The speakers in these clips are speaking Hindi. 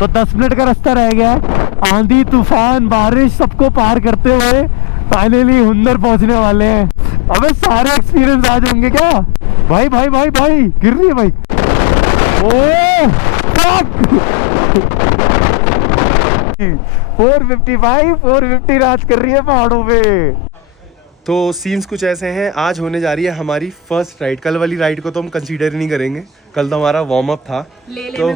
तो 10 मिनट का रास्ता रह गया है। आंधी तूफान बारिश सबको पार करते हुए फाइनली हुंदर पहुंचने वाले हैं। अबे सारे एक्सपीरियंस आज होंगे क्या? भाई भाई भाई भाई गिर रही है भाई। ओह 450 राज कर रही है पहाड़ों पे। तो सीन्स कुछ ऐसे हैं, आज होने जा रही है हमारी फर्स्ट राइड। कल वाली राइड को तो हम कंसीडर ही नहीं करेंगे, कल तो हमारा वार्म अप था, तो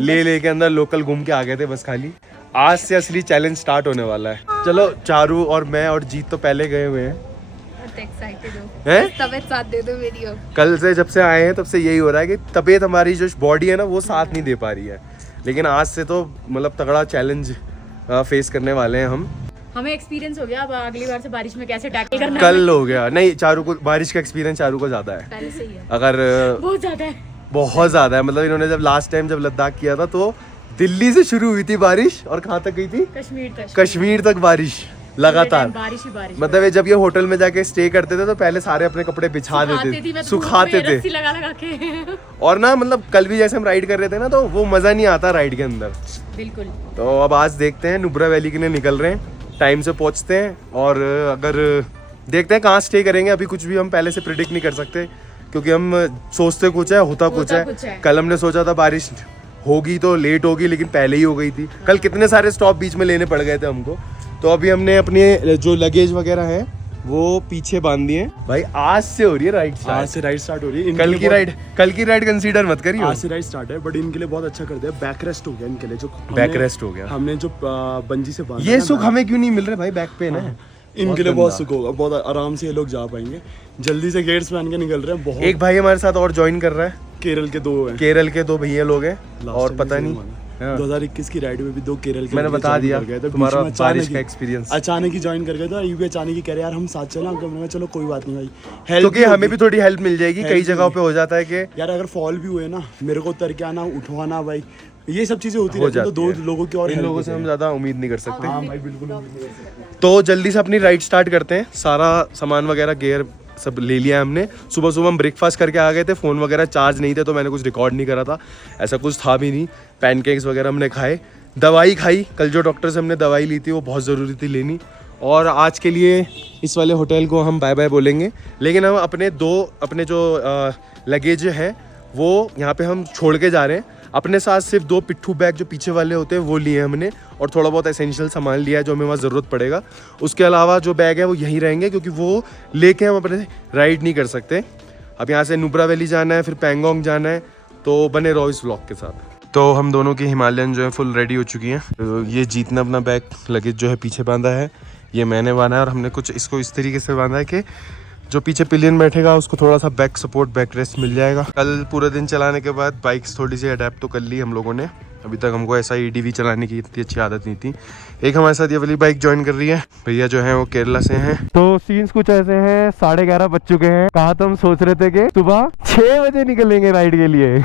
ले के अंदर लोकल घूम के आ गए थे बस खाली। आज से असली चैलेंज स्टार्ट होने वाला है। चलो चारू और मैं और जीत तो पहले गए हुए हैं। तबीयत साथ दे दो मेरी। कल से जब से आए हैं तब से यही हो रहा है कि तबीयत हमारी जो बॉडी है ना वो साथ नहीं दे पा रही है, लेकिन आज से तो मतलब तगड़ा चैलेंज फेस करने वाले हैं हम। हमें एक्सपीरियंस हो गया, अब अगली बार से बारिश में कैसे टैकल करना है। कल हो गया नहीं, चारू को बारिश का एक्सपीरियंस चारू को ज्यादा है पहले से ही है। अगर बहुत ज्यादा है, बहुत ज्यादा है। मतलब इन्होंने जब लास्ट टाइम जब लद्दाख किया था तो दिल्ली से शुरू हुई थी बारिश और कहाँ तक गई थी? कश्मीर तक बारिश लगातार। बारिश ही बारिश। मतलब ये जब ये होटल में जाके स्टे करते थे तो पहले सारे अपने कपड़े बिछा देते थे, सुखाते थे लगा के। और ना मतलब कल भी जैसे हम राइड कर रहे थे ना तो वो मजा नहीं आता राइड के अंदर। बिल्कुल। तो अब आज देखते हैं, नुब्रा वैली के लिए निकल रहे हैं, टाइम से पहुंचते हैं और अगर देखते हैं कहाँ स्टे करेंगे। अभी कुछ भी हम पहले से प्रिडिक्ट नहीं कर सकते क्योंकि हम सोचते कुछ है, होता कुछ है। कल हमने सोचा था बारिश होगी तो लेट होगी, लेकिन पहले ही हो गई थी। कल कितने सारे स्टॉप बीच में लेने पड़ गए थे हमको। तो अभी हमने अपने जो लगेज वगैरह है वो पीछे बांध दिए। भाई आज से हो रही है राइड स्टार्ट। आज से राइड स्टार्ट हो रही है। कल की राइड कंसीडर मत करिए। आज से राइड स्टार्ट है, बट इनके लिए बहुत अच्छा कर दिया, बैक रेस्ट हो गया इनके लिए। जो बैक रेस्ट हो गया, हमने जो बंजी से बांधा ये सुख हमें क्यों नहीं मिल रहा भाई? बैक पेन है इनके लिए, बहुत सुख होगा, बहुत आराम से ये लोग जा पाएंगे। जल्दी से गेट्स पहन के निकल रहे हैं। बहुत एक भाई हमारे साथ और ज्वाइन कर रहा है, केरल के दो हैं। केरल के दो भैया लोग हैं और पता नहीं 2021 की राइड में भी 2 केरल के मैंने बता दिया तुम्हारा बारिश का एक्सपीरियंस। अचानक ही ज्वाइन कर गए थे और ये भी अचानक ही कह रहे यार हम साथ चलें। हमने चलो कोई बात नहीं भाई, क्योंकि हमें भी थोड़ी हेल्प मिल जाएगी। कई जगहों पे हो जाता है कि यार अगर फॉल भी हुए ना, मेरे को उतर के आना, उठवाना भाई, ये सब चीजें होती रहती हैं। तो 2 लोगों की और इन लोगों से हम ज्यादा उम्मीद नहीं कर सकते। हाँ भाई बिल्कुल उम्मीद नहीं कर सकते। तो जल्दी से अपनी राइड स्टार्ट करते हैं। सारा सामान वगैरह गियर सब ले लिया है हमने। सुबह सुबह हम ब्रेकफास्ट करके आ गए थे, फ़ोन वगैरह चार्ज नहीं थे तो मैंने कुछ रिकॉर्ड नहीं करा था, ऐसा कुछ था भी नहीं। पैनकेक्स वगैरह हमने खाए, दवाई खाई। कल जो डॉक्टर से हमने दवाई ली थी वो बहुत ज़रूरी थी लेनी। और आज के लिए इस वाले होटल को हम बाय बाय बोलेंगे, लेकिन हम अपने जो लगेज है वो यहाँ पे हम छोड़ के जा रहे हैं। अपने साथ सिर्फ 2 पिट्ठू बैग जो पीछे वाले होते हैं वो लिए हमने, और थोड़ा बहुत एसेंशियल सामान लिया है जो हमें वहाँ ज़रूरत पड़ेगा। उसके अलावा जो बैग है वो यहीं रहेंगे क्योंकि वो लेके हम अपने राइड नहीं कर सकते। अब यहाँ से नुब्रा वैली जाना है, फिर पैंगोंग जाना है, तो बने रहो इस व्लॉग के साथ। तो हम दोनों की हिमालयन जो है फुल रेडी हो चुकी हैं। तो ये जीत ने अपना बैग लगेज जो है पीछे बांधा है, ये मैंने बांधा है, और हमने कुछ इसको इस तरीके से बांधा है कि जो पीछे पिलियन बैठेगा उसको थोड़ा सा बैक सपोर्ट, बैक रेस्ट मिल जाएगा। कल पूरे दिन चलाने के बाद बाइक्स थोड़ी सी अडेप्ट तो कर ली हम लोगों ने। अभी तक हमको ऐसा EDV चलाने की इतनी अच्छी आदत नहीं थी। एक हमारे साथ ये वाली बाइक ज्वाइन कर रही है, भैया जो है वो केरला से हैं। तो सीन्स कुछ ऐसे हैं, 11:30 बज चुके हैं। कहा तो हम सोच रहे थे कि सुबह 6 बजे निकलेंगे राइड के लिए।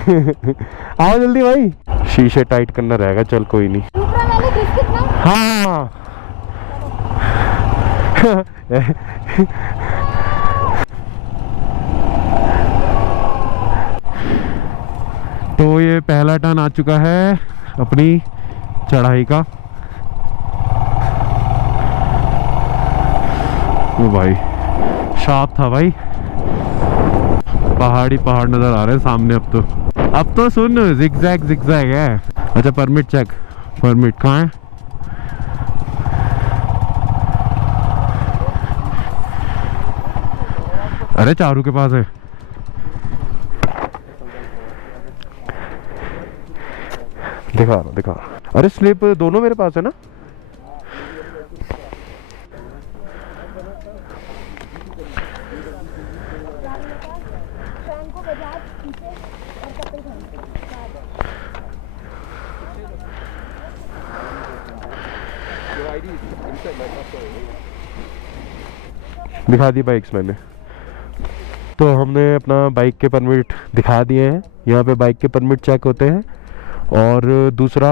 आओ जल्दी भाई, शीशे टाइट करना रहेगा। चल कोई नहीं। हाँ तो ये पहला टर्न आ चुका है अपनी चढ़ाई का। ओ भाई शार्प था भाई, पहाड़ नजर आ रहे हैं सामने। अब तो सुन, जिगजैग है। अच्छा परमिट चेक, परमिट कहाँ है? अरे चारू के पास है। दिखा। अरे स्लिप दोनों मेरे पास है ना। दिखा दी बाइक्स मैंने। तो हमने अपना बाइक के परमिट दिखा दिए हैं। यहाँ पे बाइक के परमिट चेक होते हैं। और दूसरा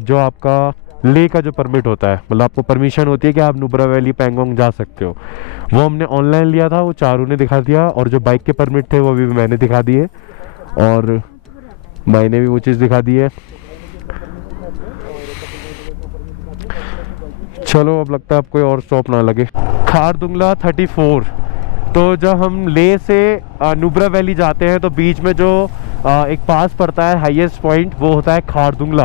जो आपका ले का जो परमिट होता है, मतलब आपको परमिशन होती है कि आप नुब्रा वैली पैंगोंग जा सकते हो, वो हमने ऑनलाइन लिया था, वो चारू ने दिखा दिया। और जो बाइक के परमिट थे वो भी मैंने दिखा दिए, और मैंने भी वो चीज़ दिखा दी है। चलो अब लगता है अब कोई और स्टॉप ना लगे। खारदुंगला 34। तो जब हम ले से नुब्रा वैली जाते हैं तो बीच में जो एक पास पड़ता है हाईएस्ट पॉइंट, वो होता है खारदुंगला।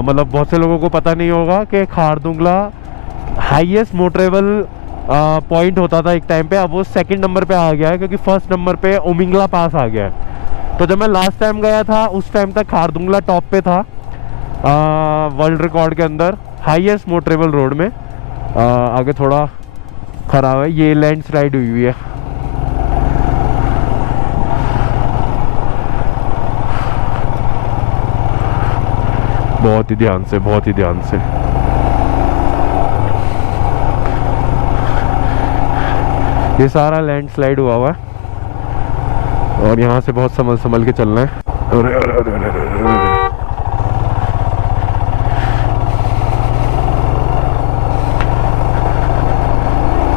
मतलब बहुत से लोगों को पता नहीं होगा कि खारदुंगला हाईएस्ट मोटरेबल पॉइंट होता था एक टाइम पे। अब वो सेकंड नंबर पे आ गया है क्योंकि फर्स्ट नंबर पे ओमिंगला पास आ गया है। तो जब मैं लास्ट टाइम गया था उस टाइम तक खारदुंगला टॉप पे था वर्ल्ड रिकॉर्ड के अंदर, हाईएस्ट मोटरेबल रोड में। आगे थोड़ा खराब है, ये लैंडस्लाइड हुई हुई है। बहुत ही ध्यान से, बहुत ही ध्यान से। ये सारा लैंडस्लाइड हुआ हुआ है और यहाँ से बहुत संभल के चलना है। अरे अरे अरे अरे अरे।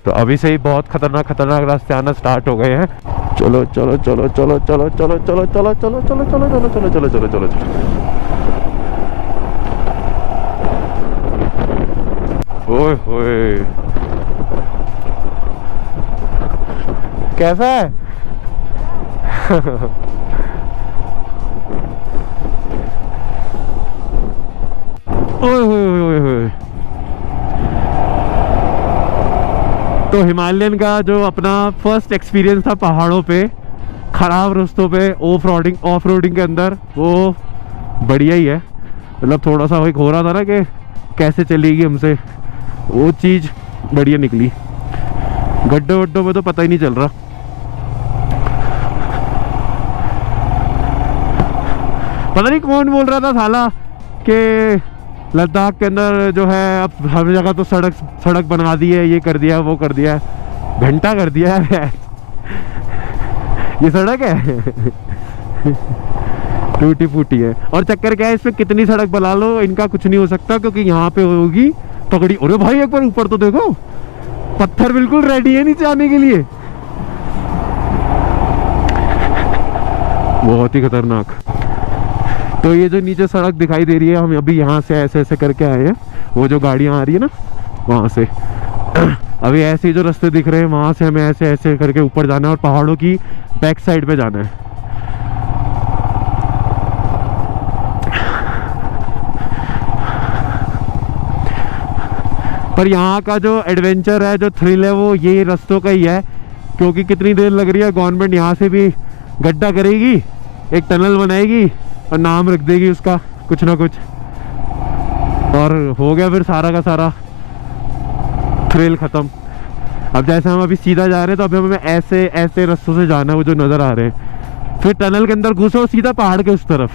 तो अभी से ही बहुत खतरनाक रास्ते आना स्टार्ट हो गए हैं। चलो चलो चलो चलो चलो चलो चलो चलो चलो चलो चलो चलो चलो चलो चलो चलो चलो। ओए होए, कैसा है? ओए होए होए होए। तो हिमालयन का जो अपना फर्स्ट एक्सपीरियंस था पहाड़ों पे, खराब रास्तों पे, ऑफ रोडिंग के अंदर, वो बढ़िया ही है। मतलब थोड़ा सा हो रहा था ना कि कैसे चलेगी हमसे, वो चीज़ बढ़िया निकली। गड्ढे वड्ढों में तो पता ही नहीं चल रहा। पता नहीं कौन बोल रहा था साला कि लद्दाख के अंदर जो है अब हर जगह तो सड़क बना दी है, ये कर दिया वो कर दिया, घंटा कर दिया है। ये सड़क है? टूटी फूटी है। और चक्कर क्या है, इसमें कितनी सड़क बना लो इनका कुछ नहीं हो सकता, क्योंकि यहाँ पे होगी तगड़ी। अरे भाई एक बार ऊपर तो देखो, पत्थर बिल्कुल रेडी है नीचे आने के लिए। बहुत ही खतरनाक। तो ये जो नीचे सड़क दिखाई दे रही है, हम अभी यहाँ से ऐसे ऐसे करके आए हैं, वो जो गाड़ियाँ आ रही है ना वहाँ से। अभी ऐसे ही जो रास्ते दिख रहे हैं वहाँ से हमें ऐसे ऐसे करके ऊपर जाना है और पहाड़ों की बैक साइड पे जाना है। पर यहाँ का जो एडवेंचर है, जो थ्रिल है, वो ये रास्तों का ही है। क्योंकि कितनी देर लग रही है, गवर्नमेंट यहाँ से भी गड्ढा करेगी, एक टनल बनाएगी और नाम रख देगी उसका कुछ ना कुछ, और हो गया फिर सारा का सारा थ्रिल खत्म। अब जैसे हम अभी सीधा जा रहे हैं तो अभी हमें ऐसे ऐसे रास्तों से जाना है, वो जो नज़र आ रहे हैं। फिर टनल के अंदर घुसो सीधा पहाड़ के उस तरफ,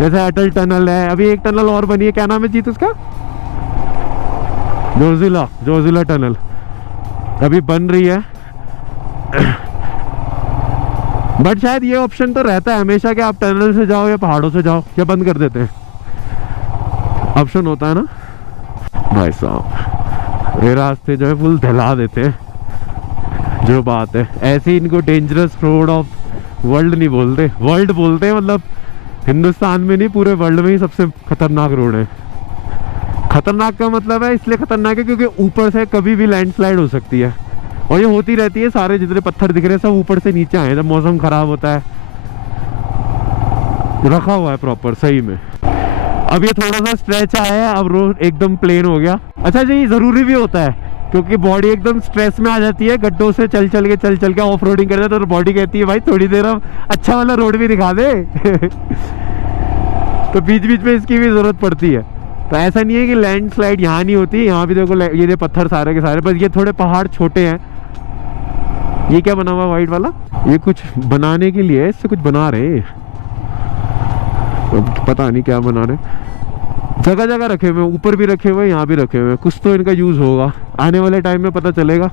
जैसे अटल टनल है। अभी एक टनल और बनी है, क्या नाम है जीत उसका? जोजिला टनल अभी बन रही है। बट शायद ये ऑप्शन तो रहता है हमेशा कि आप टनल से जाओ या पहाड़ों से जाओ, या बंद कर देते हैं? ऑप्शन होता है ना भाई साहब। ये रास्ते जो है फुल धला देते हैं, जो बात है। ऐसे इनको डेंजरस रोड ऑफ वर्ल्ड नहीं बोलते, वर्ल्ड बोलते हैं। मतलब हिंदुस्तान में नहीं, पूरे वर्ल्ड में ही सबसे खतरनाक रोड है। खतरनाक का मतलब है इसलिए खतरनाक है क्योंकि ऊपर से कभी भी लैंडस्लाइड हो सकती है, और ये होती रहती है। सारे जितने पत्थर दिख रहे हैं सब ऊपर से नीचे आए जब मौसम खराब होता है। रखा हुआ है प्रॉपर सही में। अब ये थोड़ा सा स्ट्रेच आया है, अब रोड एकदम प्लेन हो गया। अच्छा जी, जरूरी भी होता है क्योंकि बॉडी एकदम स्ट्रेस में आ जाती है। गड्ढों से चल के ऑफ रोडिंग करते हैं तो बॉडी कहती है भाई थोड़ी देर अब अच्छा वाला रोड भी दिखा दे। तो बीच बीच में इसकी भी जरूरत पड़ती है। तो ऐसा नहीं है कि लैंडस्लाइड यहाँ नहीं होती, यहाँ भी देखो ये पत्थर सारे के सारे, बस ये थोड़े पहाड़ छोटे हैं। ये क्या बना हुआ वाइट वाला? ये कुछ बनाने के लिए, इससे कुछ बना रहे, पता नहीं क्या बना रहे। जगह जगह रखे हुए, ऊपर भी रखे हुए, यहाँ भी रखे हुए। कुछ तो इनका यूज होगा, आने वाले टाइम में पता चलेगा।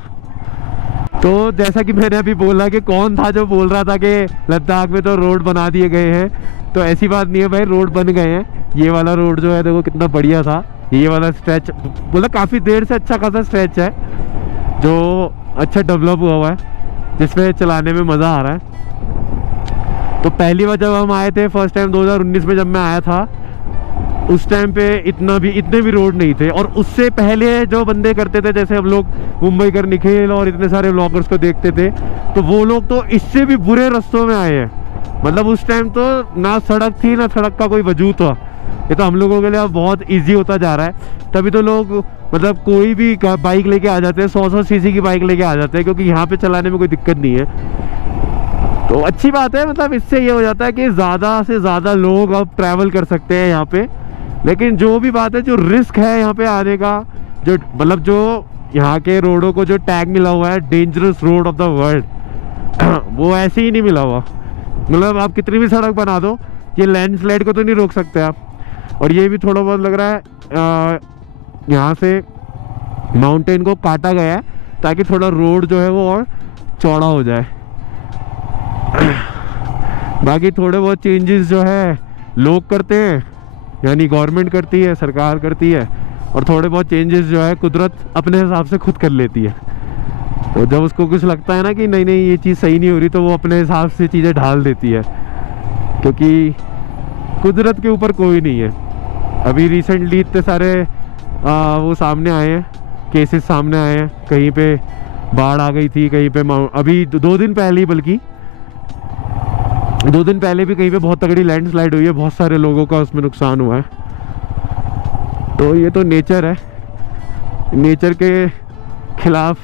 तो जैसा कि मैंने अभी बोला कि कौन था जो बोल रहा था कि लद्दाख में तो रोड बना दिए गए हैं, तो ऐसी बात नहीं है भाई, रोड बन गए हैं। ये वाला रोड जो है देखो कितना बढ़िया था। ये वाला स्ट्रेच बोला काफ़ी देर से अच्छा खासा स्ट्रेच है जो अच्छा डेवलप हुआ है, जिसमें चलाने में मज़ा आ रहा है। तो पहली बार जब हम आए थे फर्स्ट टाइम 2019 में जब मैं आया था, उस टाइम पे इतने भी रोड नहीं थे। और उससे पहले जो बंदे करते थे, जैसे हम लोग मुंबई कर निखिल और इतने सारे व्लॉगर्स को देखते थे, तो वो लोग तो इससे भी बुरे रास्तों में आए हैं। मतलब उस टाइम तो ना सड़क थी ना सड़क का कोई वजूद था। ये तो हम लोगों के लिए अब बहुत इजी होता जा रहा है। तभी तो लोग मतलब कोई भी बाइक लेके आ जाते हैं, 100 सीसी की बाइक लेके आ जाते हैं, क्योंकि यहाँ पे चलाने में कोई दिक्कत नहीं है। तो अच्छी बात है, मतलब इससे ये हो जाता है कि ज़्यादा से ज़्यादा लोग अब ट्रैवल कर सकते हैं यहाँ पे। लेकिन जो भी बात है, जो रिस्क है यहाँ पे आने का, जो मतलब जो यहाँ के रोडों को जो टैग मिला हुआ है dangerous road of the world, वो ऐसे ही नहीं मिला हुआ। मतलब आप कितनी भी सड़क बना दो, ये लैंडस्लाइड को तो नहीं रोक सकते आप। और ये भी थोड़ा बहुत लग रहा है यहाँ से माउंटेन को काटा गया है ताकि थोड़ा रोड जो है वो और चौड़ा हो जाए। बाकी थोड़े बहुत चेंजेस जो है लोग करते हैं, यानी गवर्नमेंट करती है, सरकार करती है, और थोड़े बहुत चेंजेस जो है कुदरत अपने हिसाब से खुद कर लेती है। तो जब उसको कुछ लगता है ना कि नहीं नहीं ये चीज़ सही नहीं हो रही, तो वो अपने हिसाब से चीज़ें ढाल देती है, क्योंकि कुदरत के ऊपर कोई नहीं है। अभी रिसेंटली इतने सारे वो सामने आए हैं, केसेस सामने आए हैं। कहीं पे बाढ़ आ गई थी, कहीं पे अभी 2 दिन पहले ही, बल्कि 2 दिन पहले भी कहीं पे बहुत तगड़ी लैंडस्लाइड हुई है, बहुत सारे लोगों का उसमें नुकसान हुआ है। तो ये तो नेचर है, नेचर के खिलाफ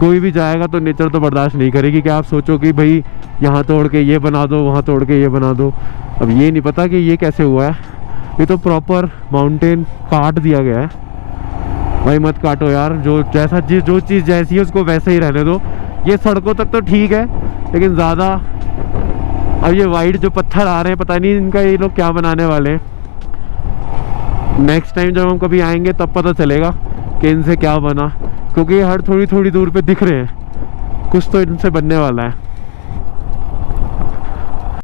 कोई भी जाएगा तो नेचर तो बर्दाश्त नहीं करेगी कि आप सोचो कि भाई यहाँ तोड़ के ये बना दो, वहाँ तोड़ के ये बना दो। अब ये नहीं पता कि ये कैसे हुआ है, ये तो प्रॉपर माउंटेन काट दिया गया है। भाई मत काटो यार, जो चीज़ जैसी है उसको वैसे ही रहने दो। ये सड़कों तक तो ठीक है, लेकिन ज़्यादा अब ये वाइट जो पत्थर आ रहे हैं, पता नहीं इनका ये लोग क्या बनाने वाले हैं। नेक्स्ट टाइम जब हम कभी आएंगे तब पता चलेगा कि इनसे क्या बना, क्योंकि ये हर थोड़ी थोड़ी दूर पे दिख रहे हैं, कुछ तो इनसे बनने वाला है।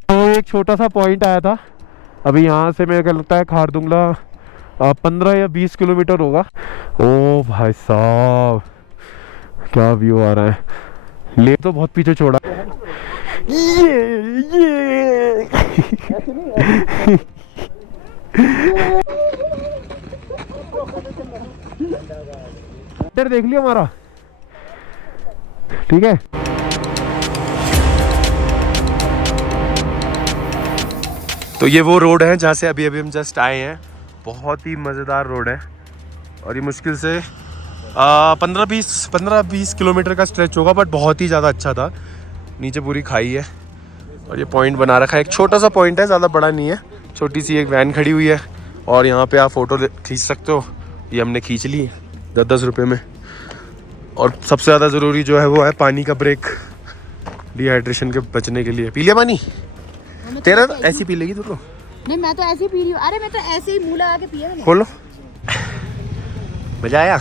तो एक छोटा सा पॉइंट आया था अभी, यहाँ से मेरे को लगता है खारदुंगला 15 या 20 किलोमीटर होगा। ओ भाई साहब क्या व्यू आ रहा है। ले तो बहुत पीछे छोड़ा ये इधर देख लिया हमारा, ठीक है। तो ये वो रोड है जहाँ से अभी हम जस्ट आए हैं। बहुत ही मज़ेदार रोड है, और ये मुश्किल से 15-20 किलोमीटर का स्ट्रेच होगा, बट बहुत ही ज़्यादा अच्छा था। नीचे पूरी खाई है, और ये पॉइंट बना रखा है, एक छोटा सा पॉइंट है, ज़्यादा बड़ा नहीं है। छोटी सी एक वैन खड़ी हुई है, और यहाँ पे आप फ़ोटो खींच सकते हो। ये हमने खींच ली 10-10 रुपये में। और सबसे ज़्यादा ज़रूरी जो है वो है पानी का ब्रेक, डिहाइड्रेशन के बचने के लिए। पी लिया पानी? तेरा तो ऐसी पी लेगी तू तो। नहीं मैं तो ऐसे ही पी रही हूँ। अरे मैं तो ऐसे ही मुँह लगा के पिया मैंने। खोलो। मज़ा आया?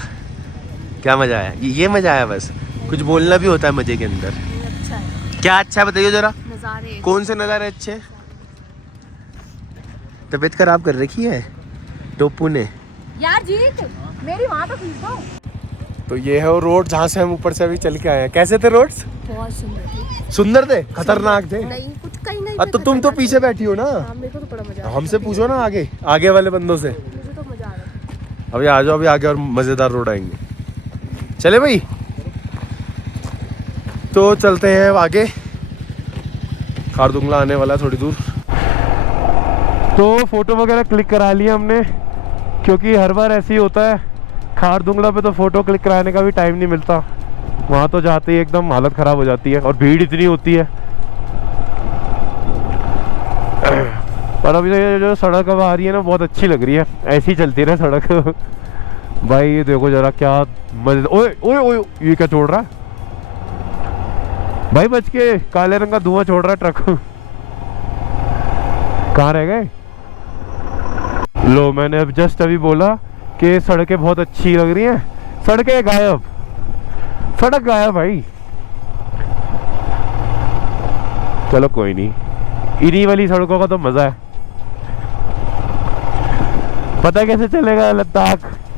क्या मज़ा आया? ये मज़ा आया, बस कुछ बोलना भी होता है मज़े के अंदर। अच्छा है। क्या अच्छा है बताइए ज़रा। नज़ारे। कौन से नज़ारे अच्छे? तबीयत खराब कर रखी है टोपू ने। यार जीत मेरी वहाँ तो खींच दो। तो ये है वो रोड जहाँ से हम ऊपर से अभी चल के आए हैं। कैसे थे रोड्स? बहुत सुंदर थे। सुंदर थे? खतरनाक थे? नहीं कुछ कहीं नहीं। तो तुम तो पीछे बैठी हो ना। हाँ, मेरे को तो बड़ा मजा आया। हमसे पूछो ना आगे वाले बंदों से। मुझे तो मजा आ रहा है। अभी आ जाओ, अभी आगे और मज़ेदार रोड आएंगे। चले भाई, तो चलते हैं आगे। खारदुंगला आने वाला है थोड़ी दूर। तो फोटो वगैरह क्लिक करा लिया हमने, क्योंकि हर बार ऐसे ही होता है। खारदुंगला पे तो फ़ोटो क्लिक कराने का भी टाइम नहीं मिलता, वहाँ तो जाते ही एकदम हालत ख़राब हो जाती है, और भीड़ इतनी होती है। पर अभी ये जो सड़क अब आ रही है ना, बहुत अच्छी लग रही है, ऐसी चलती रहे सड़क। भाई ये देखो जरा क्या मजे। ओए ओए ओए, ये क्या छोड़ रहा है भाई? बच के, काले रंग का धुआं छोड़ रहा है ट्रक। कहाँ रह गए? लो, मैंने अब जस्ट अभी बोला कि सड़कें बहुत अच्छी लग रही हैं, सड़कें गायब, सड़क गायब भाई। चलो कोई नहीं, इन्हीं वाली सड़कों का तो मजा है। पता कैसे चलेगा?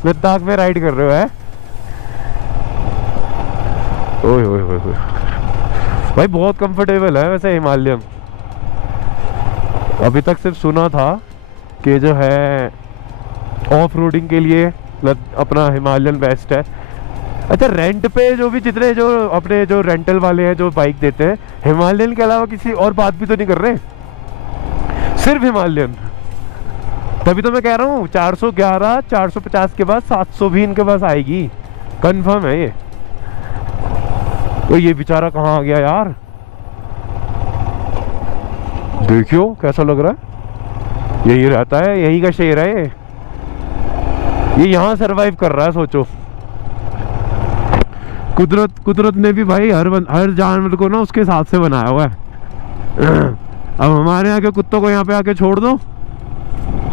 लद्दाख में राइड कर रहे हो है? ओए ओए ओए ओए भाई, बहुत कंफर्टेबल है वैसे हिमालयन। अभी तक सिर्फ सुना था कि जो है ऑफ रोडिंग के लिए अपना हिमालयन बेस्ट है। अच्छा, रेंट पे जो भी जितने जो अपने जो रेंटल वाले हैं जो बाइक देते हैं, हिमालयन के अलावा किसी और बात भी तो नहीं कर रहे, सिर्फ हिमालयन। तभी तो मैं कह रहा हूँ 411 450 के बाद 700 भी इनके पास आएगी, कंफर्म है ये। तो ये बेचारा कहाँ आ गया यार, देखियो कैसा लग रहा है। यही रहता है, यही का शेर है ये यहाँ सरवाइव कर रहा है। सोचो, कुदरत ने भी भाई हर जानवर को ना उसके हिसाब से बनाया हुआ है। अब हमारे यहाँ के कुत्तों को यहाँ पे आके छोड़ दो,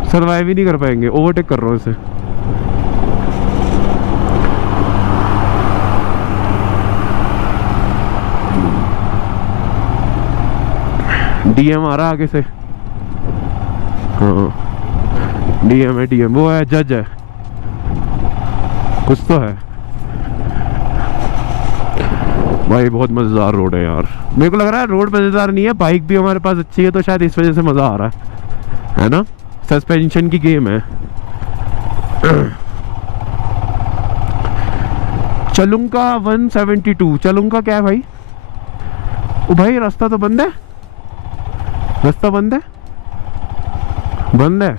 सरवाइव ही नहीं कर पाएंगे। ओवरटेक कर रहा हूँ इसे। डीएम आ रहा आगे से। हाँ, डीएम है, डीएम वो है, जज है, कुछ तो है भाई। बहुत मजेदार रोड है यार। मेरे को लग रहा है रोड मजेदार नहीं है, बाइक भी हमारे पास अच्छी है तो शायद इस वजह से मजा आ रहा है ना। सस्पेंशन की गेम है। चलूंगा 172। चलूंगा क्या है भाई? ओ भाई रास्ता तो बंद है, रास्ता बंद है, बंद है।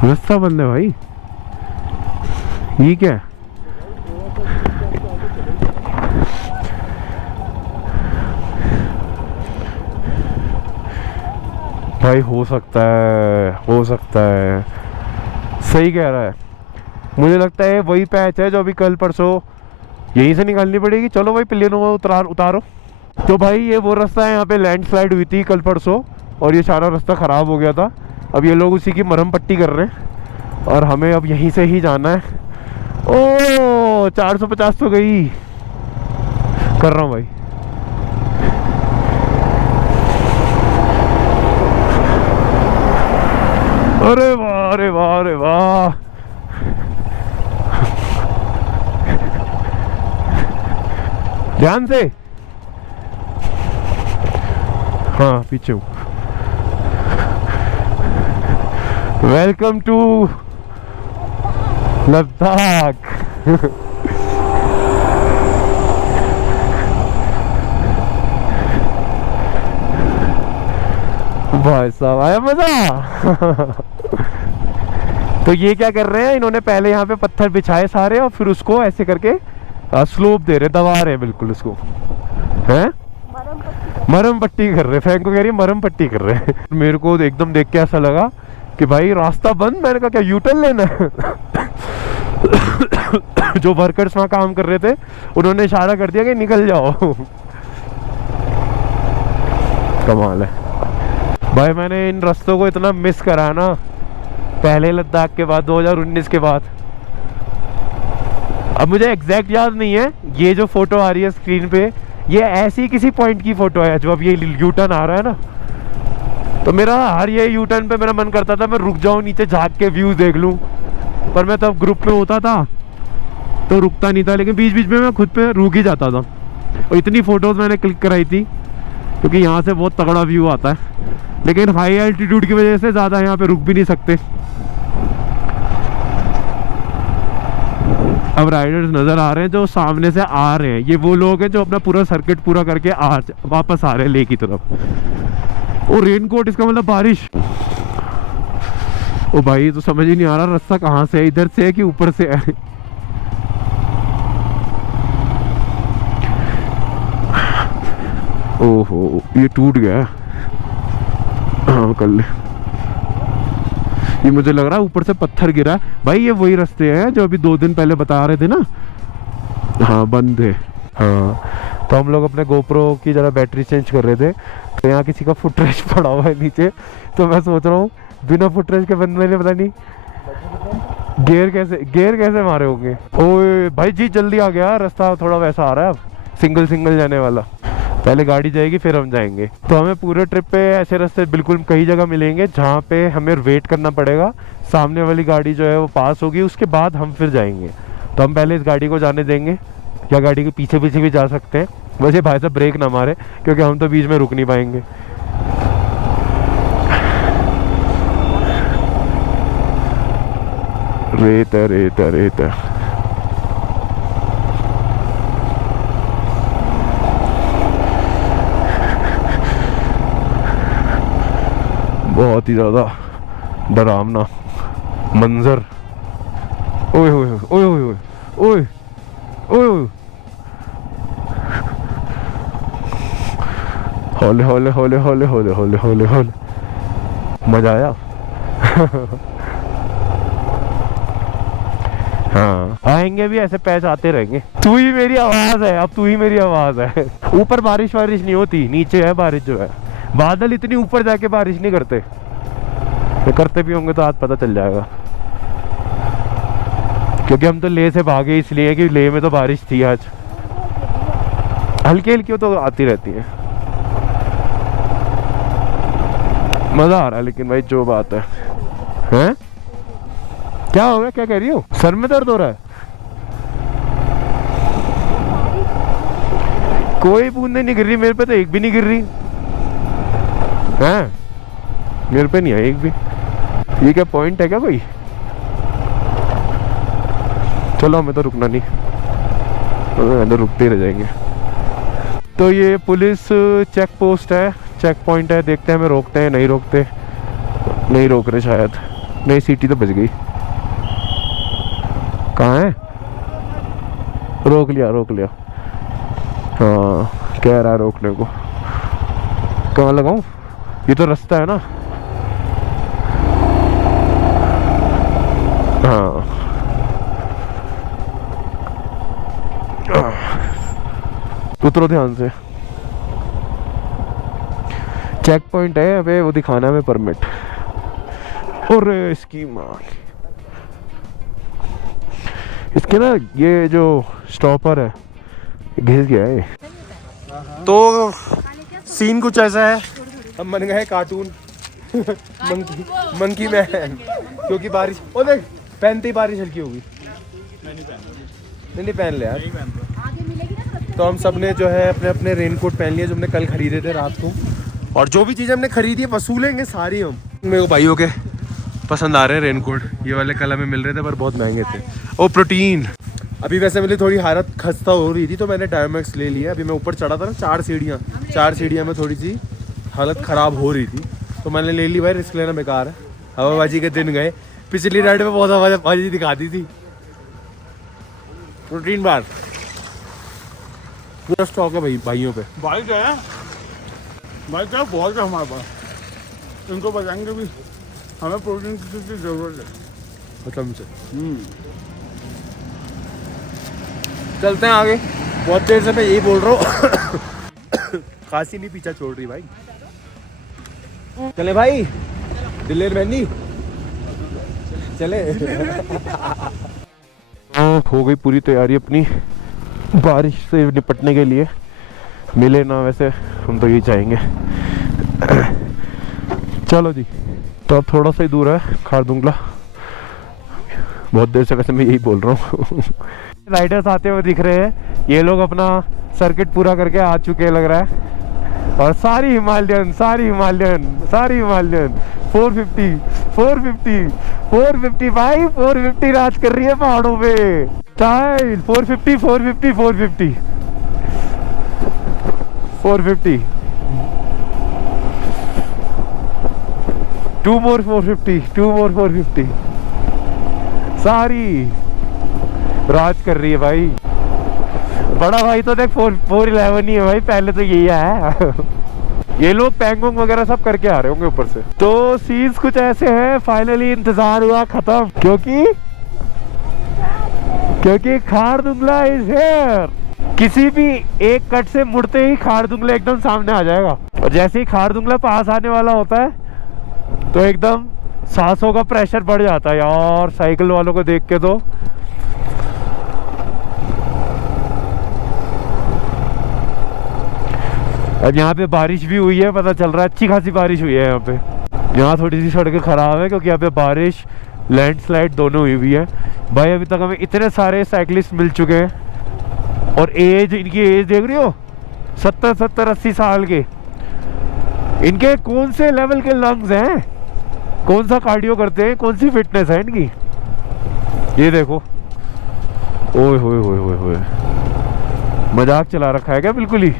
रास्ता बंद है भाई, ये क्या है? भाई हो सकता है, हो सकता है, सही कह रहा है। मुझे लगता है वही पैच है जो अभी कल परसों यहीं से निकालनी पड़ेगी। चलो भाई प्लेनों में उतारो। तो भाई ये वो रास्ता है, यहाँ पे लैंडस्लाइड हुई थी कल परसों और ये सारा रास्ता ख़राब हो गया था। अब ये लोग उसी की मरहम पट्टी कर रहे हैं और हमें अब यहीं से ही जाना है। ओ 450 तो गई, कर रहा हूँ भाई। अरे वाह, अरे वाह, अरे वाह। ध्यान से, हाँ पीछे हूँ। Welcome to Ladakh. भाई साहब आया मजा। तो ये क्या कर रहे हैं, इन्होंने पहले यहाँ पे पत्थर बिछाए सारे और फिर उसको ऐसे करके स्लोप दे रहे, दबा रहे हैं बिल्कुल उसको, हैं मरहम पट्टी कर रहे। फैन को कह रही है मरहम पट्टी कर रहे हैं। मेरे को एकदम देख के ऐसा लगा कि भाई रास्ता बंद। मैंने कहा क्या यूटर्न लेना है? जो वर्कर्स वहाँ काम कर रहे थे उन्होंने इशारा कर दिया कि निकल जाओ। कमाल है भाई। मैंने इन रास्तों को इतना मिस करा ना, पहले लद्दाख के बाद 2019 के बाद। अब मुझे एग्जैक्ट याद नहीं है, ये जो फोटो आ रही है स्क्रीन पे ये ऐसी किसी पॉइंट की फोटो है जो अब ये यूटर्न आ रहा है ना। तो मेरा हर ये यूटर्न पे मेरा मन करता था मैं रुक जाऊं, नीचे झांक के व्यूज देख लूं, पर मैं तब ग्रुप में होता था तो रुकता नहीं था। लेकिन बीच बीच में मैं खुद पे रुक ही जाता था। और इतनी फोटोज मैंने क्लिक कराई थी क्योंकि यहाँ से बहुत तगड़ा व्यू आता है। लेकिन हाई एल्टीट्यूड की वजह से ज़्यादा यहाँ पे रुक भी नहीं सकते। अब राइडर्स नज़र आ रहे हैं जो सामने से आ रहे हैं, ये वो लोग हैं जो अपना पूरा सर्किट पूरा करके वापस आ रहे हैं ले की तरफ। ओ रेनकोट, इसका मतलब बारिश। ओ भाई तो समझ ही नहीं आ रहा रास्ता कहाँ से है, इधर से है कि ऊपर से है। ओहो ये टूट गया। हाँ कर ले। ये मुझे लग रहा है ऊपर से पत्थर गिरा है। भाई ये वही रास्ते हैं जो अभी 2 दिन पहले बता रहे थे ना। हाँ बंद है। हाँ तो हम लोग अपने गोप्रो की जरा बैटरी चेंज कर रहे थे तो यहाँ किसी का फुटरेज पड़ा हुआ है नीचे। तो मैं सोच रहा हूँ बिना फुटरेज के बंदे ने पता नहीं गेयर कैसे मारे होंगे। ओए भाई जी जल्दी आ गया, रास्ता थोड़ा वैसा आ रहा है अब, सिंगल जाने वाला। पहले गाड़ी जाएगी फिर हम जाएंगे। तो हमें पूरे ट्रिप पे ऐसे रास्ते बिल्कुल कई जगह मिलेंगे जहाँ पे हमें वेट करना पड़ेगा, सामने वाली गाड़ी जो है वो पास होगी, उसके बाद हम फिर जाएंगे। तो हम पहले इस गाड़ी को जाने देंगे, या गाड़ी के पीछे भी जा सकते हैं। बस ये भाई साहब ब्रेक ना मारे, क्योंकि हम तो बीच में रुक नहीं पाएंगे। रेत है, रेत है, रेत है। बहुत ही ज्यादा डरावना मंजर। ओए ओए ओए ओए ओए ओए, होले होले होले होले होले होले होले होले, मजा आया। हाँ, आएंगे भी ऐसे पैच आते रहेंगे। तू ही मेरी आवाज है, अब तू ही मेरी आवाज है। ऊपर बारिश वारिश नहीं होती, नीचे है बारिश जो है। बादल इतनी ऊपर जाके बारिश नहीं करते, तो करते भी होंगे तो आज पता चल जाएगा। क्योंकि हम तो लेह से भागे इसलिए कि लेह में तो बारिश थी आज, हल्की हल्की तो आती रहती है। मजा आ रहा है लेकिन भाई, जो बात है। हैं? क्या हो गया, क्या कह रही हो? सर में दर्द हो रहा है? कोई बूंदे नहीं गिर रही मेरे पे, तो एक भी नहीं गिर रही है। मेरे पे नहीं है एक भी। ये क्या पॉइंट है क्या कोई? चलो हमें तो रुकना नहीं, तो रुकते ही रह जाएंगे। तो ये पुलिस चेक पोस्ट है, चेक पॉइंट है। देखते हैं हमें रोकते हैं, नहीं रोकते। नहीं रोक रहे शायद। नहीं, सीटी तो बच गई। कहाँ है? रोक लिया, रोक लिया। हाँ, कह रहा है रोकने को। कहाँ लगाऊं? ये तो रास्ता है ना। हाँ, उतरो ध्यान से। चेक पॉइंट है, अबे वो दिखाना है हमें परमिट। और इसकी माँ, इसके ना ये जो स्टॉपर है घिस गया है। तो सीन कुछ ऐसा है, हम बन गए कार्टून मंकी, मंकी मैन। क्योंकि बारिश, ओ देख पहनते ही बारिश हल्की होगी। नहीं पहन ले यार। तो हम सब ने जो है अपने अपने रेनकोट पहन लिए, जो हमने कल खरीदे थे रात को। और जो भी चीज़ें हमने खरीदी है वसूलेंगे सारी हम। मेरे को भाइयों के पसंद आ रहे हैं रेनकोट। ये वाले कल हमें मिल रहे थे पर बहुत महंगे थे। ओ प्रोटीन। अभी वैसे मेरी थोड़ी हालत खस्ता हो रही थी तो मैंने डायमैक्स ले लिया। अभी मैं ऊपर चढ़ा था ना, 4 सीढ़ियाँ में थोड़ी सी हालत ख़राब हो रही थी तो मैंने ले ली। भाई रिस्क लेना बेकार है। हवाबाजी के दिन गए। पिछली राइड में बहुत हवाबाजी दिखा दी थी। प्रोटीन बार पूरा स्टॉक है भाई, भाइयों पे। बाइक है, बाइक है बहुत है हमारे पास। इनको बताएंगे भी हमें प्रोटीन की चीज़ की जरूरत है। मतलब से चलते हैं आगे। बहुत देर से मैं यही बोल रहा हूँ। खांसी नहीं पीछा छोड़ रही भाई। चले भाई, दिलेर बहनी चले। हो गई पूरी तैयारी अपनी बारिश से निपटने के लिए। मिले ना वैसे, हम तो यही चाहेंगे। चलो जी, तो अब थोड़ा सा ही दूर है खारदुंगला। बहुत देर से वैसे मैं यही बोल रहा हूँ। राइडर्स आते हुए दिख रहे हैं। ये लोग अपना सर्किट पूरा करके आ चुके लग रहा है। और सारी हिमालयन 450 भाई, 450 राज कर रही है पहाड़ों पे। स्टाइल 450 2 more 450 सारी राज कर रही है भाई। बड़ा भाई तो देख 411 ही है भाई, पहले तो यही है। ये लोग पैंगोंग वगैरह सब करके आ रहे होंगे ऊपर से। तो सीन्स कुछ ऐसे हैं। फाइनली इंतजार हुआ खत्म, क्योंकि खारदुंगला इज हियर। किसी भी एक कट से मुड़ते ही खारदुंगला एकदम सामने आ जाएगा। और जैसे ही खारदुंगला पास आने वाला होता है तो एकदम सांसों का प्रेशर बढ़ जाता है यार साइकिल वालों को देख के। तो अब यहाँ पे बारिश भी हुई है, पता चल रहा है अच्छी खासी बारिश हुई है यहाँ पे। यहाँ थोड़ी सी सड़कें खराब है क्योंकि यहाँ पे बारिश लैंडस्लाइड दोनों हुई हुई है। भाई अभी तक हमें इतने सारे साइकिलिस्ट मिल चुके हैं। और एज, इनकी एज देख रही हो, 70-80 साल के, इनके कौन से लेवल के लंग्स हैं, कौन सा कार्डियो करते हैं, कौन सी फिटनेस है इनकी। ये देखो, ओए होए होए होए होए, मजाक चला रखा है क्या बिल्कुल ही।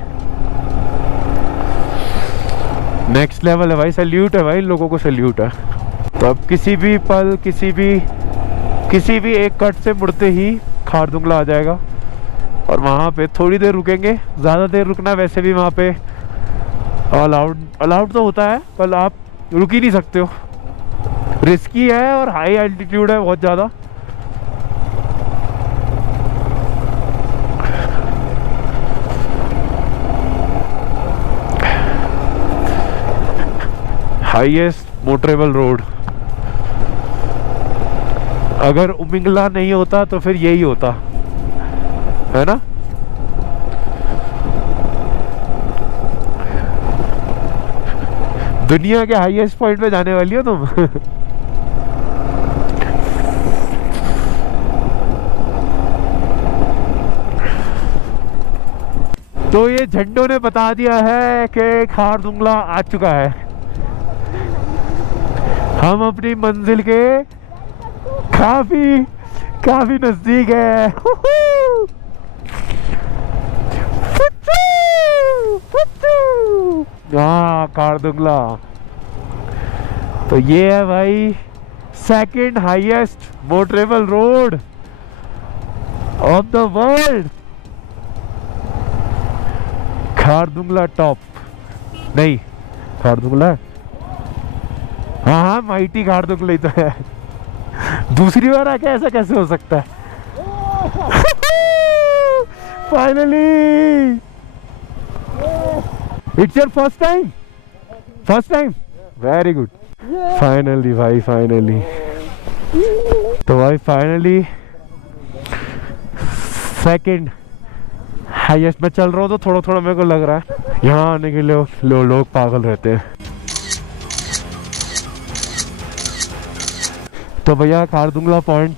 नेक्स्ट लेवल है भाई, सैल्यूट है भाई, इन लोगों को सैल्यूट है। तो अब किसी भी पल किसी भी एक कट से मुड़ते ही खारदुंगला आ जाएगा और वहाँ पे थोड़ी देर रुकेंगे। ज़्यादा देर रुकना वैसे भी वहाँ पे अलाउड तो होता है, पर आप रुक ही नहीं सकते हो, रिस्की है और हाई एल्टीट्यूड है बहुत ज़्यादा। हाईएस्ट मोटरेबल रोड, अगर उमिंगला नहीं होता तो फिर यही होता है ना। दुनिया के हाईएस्ट पॉइंट पे जाने वाली हो तुम। तो ये झंडों ने बता दिया है कि खारदुंगला आ चुका है। हम अपनी मंजिल के काफी नजदीक है। हाँ, खारदुंगला। तो ये है भाई second highest motorable road of the world. Khardungla top नहीं, खारदुंगला, हाँ माइटी खारदुंगला ही तो है। दूसरी बार आके ऐसा कैसे हो सकता है। Finally, it's your first time, very good. Finally भाई, फाइनली। तो भाई फाइनली सेकंड हाईएस्ट में चल रहा हूँ, तो थोड़ा थोड़ा मेरे को लग रहा है यहाँ आने के लिए लोग पागल रहते हैं। तो भैया खारदुंगला पॉइंट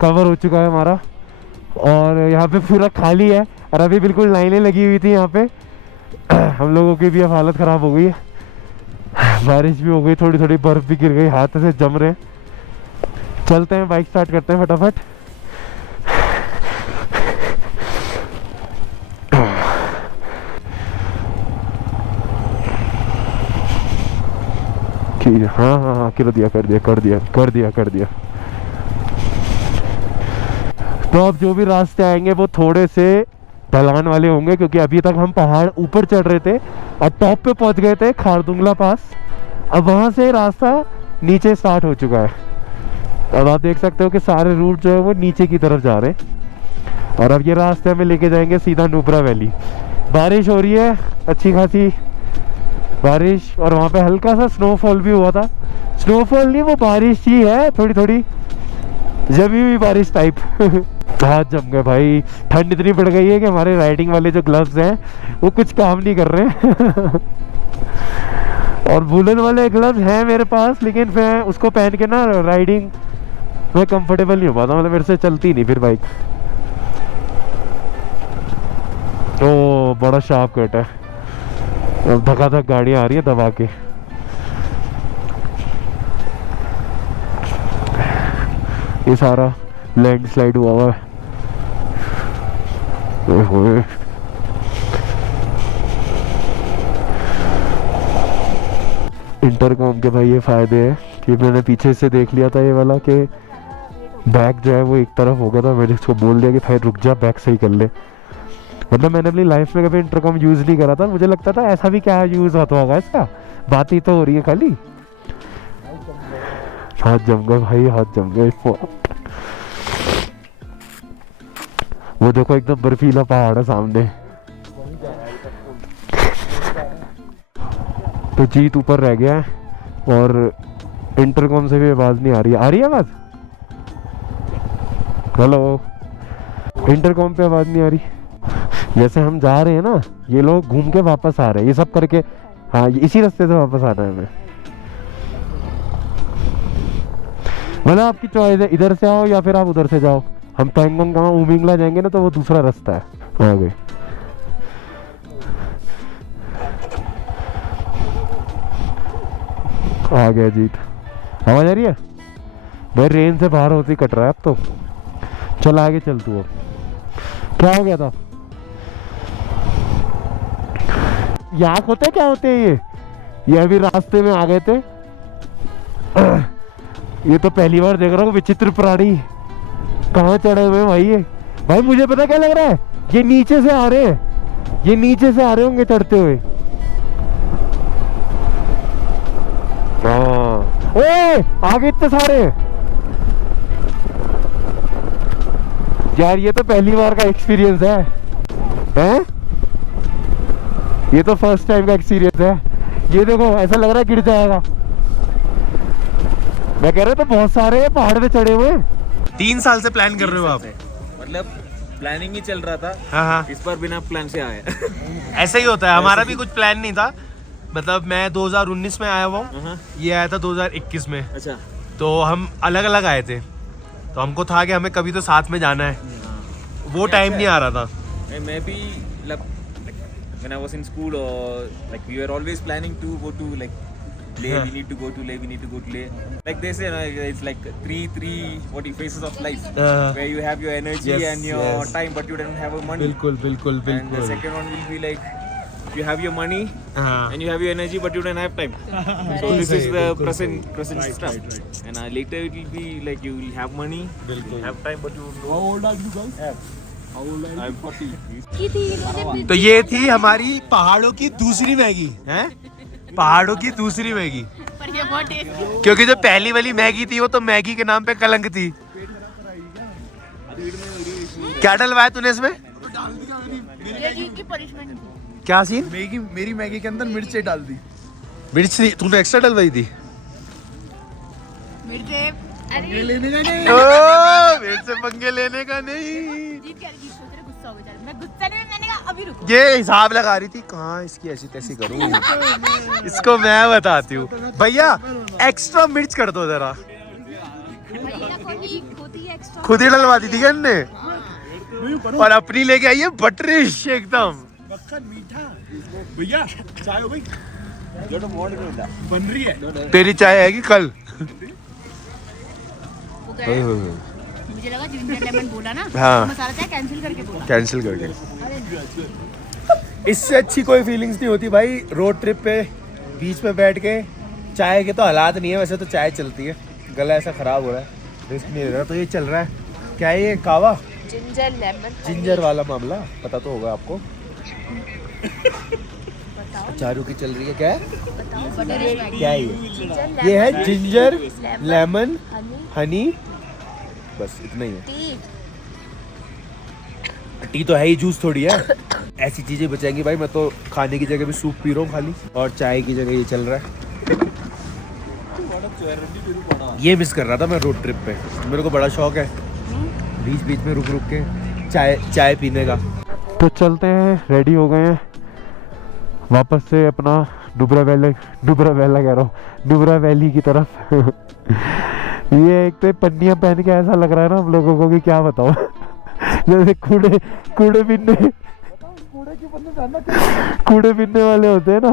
कवर हो चुका है हमारा, और यहाँ पे पूरा खाली है, और अभी बिल्कुल लाइनें लगी हुई थी यहाँ पे। हम लोगों की भी अब हालत ख़राब हो गई है, बारिश भी हो गई, थोड़ी थोड़ी बर्फ़ भी गिर गई, हाथ से जम रहे हैं। चलते हैं, बाइक स्टार्ट करते हैं फटाफट। हाँ, कर दिया। तो अब जो भी रास्ते आएंगे वो थोड़े से ढलान वाले होंगे, क्योंकि अभी तक हम पहाड़ ऊपर चढ़ रहे थे और टॉप पे पहुंच गए थे खारदुंगला पास। अब वहां से रास्ता नीचे स्टार्ट हो चुका है। अब आप देख सकते हो कि सारे रूट जो है वो नीचे की तरफ जा रहे हैं, और अब ये रास्ते हमें लेके जाएंगे सीधा नुब्रा वैली। बारिश हो रही है, अच्छी खासी बारिश, और वहाँ पे हल्का सा स्नोफॉल भी हुआ था। स्नोफॉल नहीं, वो बारिश ही है, थोड़ी थोड़ी जमी हुई बारिश टाइप। हाथ जम गए भाई, ठंड इतनी बढ़ गई है कि हमारे राइडिंग वाले जो ग्लव्स हैं वो कुछ काम नहीं कर रहे। और वुलन वाले ग्लव्स हैं मेरे पास, लेकिन मैं उसको पहन के ना राइडिंग में कंफर्टेबल नहीं हो पाता, मतलब मेरे से चलती नहीं फिर बाइक। तो बड़ा शार्प कट है, अब धक्का गाड़ियाँ आ रही है दबा के। ये सारा लैंडस्लाइड हुआ है। ओए इंटरकॉम के भाई ये फायदे हैं कि मैंने पीछे से देख लिया था ये वाला कि बैक जो है वो एक तरफ हो गया था। मैंने उसको बोल दिया कि भाई रुक जा, बैक सही कर ले। मतलब मैंने अपनी लाइफ में कभी इंटरकॉम यूज़ नहीं करा था, मुझे लगता था ऐसा भी क्या यूज़ होता होगा इसका, बात ही तो हो रही है खाली। हाथ जम गए भाई, हाथ जम गए। वो देखो एकदम बर्फीला पहाड़ है सामने। तो जीत ऊपर रह गया है और इंटरकॉम से भी आवाज़ नहीं आ रही है। आ रही है आवाज़? हेलो, इंटरकॉम पे आवाज़ नहीं आ रही। जैसे हम जा रहे हैं ना, ये लोग घूम के वापस आ रहे हैं, ये सब करके। हाँ, इसी रास्ते से वापस आना है हमें। मतलब आपकी चॉइस है, इधर से आओ या फिर आप उधर से जाओ। हम पैंगोंग कहाँ उमिंगला जाएंगे ना, तो वो दूसरा रास्ता है। आ गए। आ गया जीत। आवाज आ रही है भाई, रेंज से बाहर होती कट रहा है अब तो। चल आगे चल तू। अब क्या हो गया था? याक होते क्या होते हैं ये अभी रास्ते में आ गए थे। ये तो पहली बार देख रहा हूँ विचित्र प्राणी। कहाँ चढ़े हुए हैं भाई ये? भाई मुझे पता क्या लग रहा है, ये नीचे से आ रहे हैं, ये नीचे से आ रहे होंगे चढ़ते हुए। हाँ ओए आगे इतने सारे यार, ये तो पहली बार का एक्सपीरियंस है, हैं? ये तो फर्स्ट टाइम का एक्सपीरियंस है। ये देखो ऐसा लग रहा है गिर जाएगा। मैं कह रहा था बहुत सारे पहाड़ पे चढ़े हुए। 3 साल से प्लान कर रहे हो आप? मतलब प्लानिंग ही चल रहा था। हाँ। इस बार बिना प्लान से आए। ऐसा ही होता है, हमारा भी कुछ प्लान नहीं था। मतलब मैं 2019 में आया हुआ हूँ, ये आया था 2021 में। अच्छा। तो हम अलग अलग आए थे, तो हमको था कि हमें कभी तो साथ में जाना है। वो टाइम नहीं आ रहा था। मैं भी when I was in school, or like we were always planning to go to like Leh. We need to go to Leh. We need to go to Leh. Like they say, it's like three phases of life, where you have your energy and your time, but you don't have a money. बिल्कुल And the second one will be like you have your money and you have your energy, but you don't have time. So this is the present system. And later it will be like you will have money, you have time, but you don't. How old are you guys? I'm 40. तो ये थी हमारी पहाड़ों की दूसरी मैगी है, पहाड़ों की दूसरी मैगी। पर ये बहुत टेस्टी। क्योंकि जो पहली वाली मैगी थी वो तो मैगी के नाम पे कलंक थी। क्या डलवाया तूने इसमें? ये जीत की पनिशमेंट थी। क्या सीन? मेरी मैगी के अंदर मिर्चें डाल दी। मिर्च तूने एक्स्ट्रा डलवाई थी? मिर्चे अरे मेरे से पंगे लेने का नहीं। जीत कर जीत तेरे गुस्सा हो गया। मैं गुस्सा नहीं, मैंने कहा अभी रुको। ये हिसाब लगा रही थी कहाँ इसकी ऐसी तैसी करूँ। इसको मैं बताती हूँ भैया, एक्स्ट्रा मिर्च कर दो जरा। खुद ही डलवा दी थी क्या इनने? और अपनी लेके आई है बटरिश एकदम मीठा। भैया चाय हो गई? बन रही है। तेरी चाय आएगी कल। मुझे लगा जिंजर लेमन बोला ना, हाँ। तो मसाला चाय कैंसिल करके बोला। कैंसिल करके। इससे अच्छी कोई फीलिंग्स नहीं होती भाई, रोड ट्रिप पे बीच में बैठ के। चाय के तो हालात नहीं है, वैसे तो चाय चलती है, गला ऐसा खराब हो रहा है, रिस्क नहीं ले रहा। तो ये चल रहा है क्या है ये कावा जिंजर लेमन, जिंजर वाला मामला, पता तो होगा आपको। चारू की चल रही है क्या है? क्या है ये है जिंजर लेमन हनी, बस इतना ही है। टी तो है ही, जूस थोड़ी है। ऐसी चीजें बचाएंगी भाई। मैं तो खाने की जगह भी सूप पी रहा हूँ खाली, और चाय की जगह ये चल रहा है। ये मिस कर रहा था मैं रोड ट्रिप पे। मेरे को बड़ा शौक है बीच बीच में रुक रुक के चाय पीने का। तो चलते हैं, रेडी हो गए हैं वापस से अपना नुब्रा वैली की तरफ। ये एक तो पन्नियां पहन के ऐसा लग रहा है ना हम लोगों को कि क्या बताओ। जैसे कूड़े पीने वाले होते हैं ना।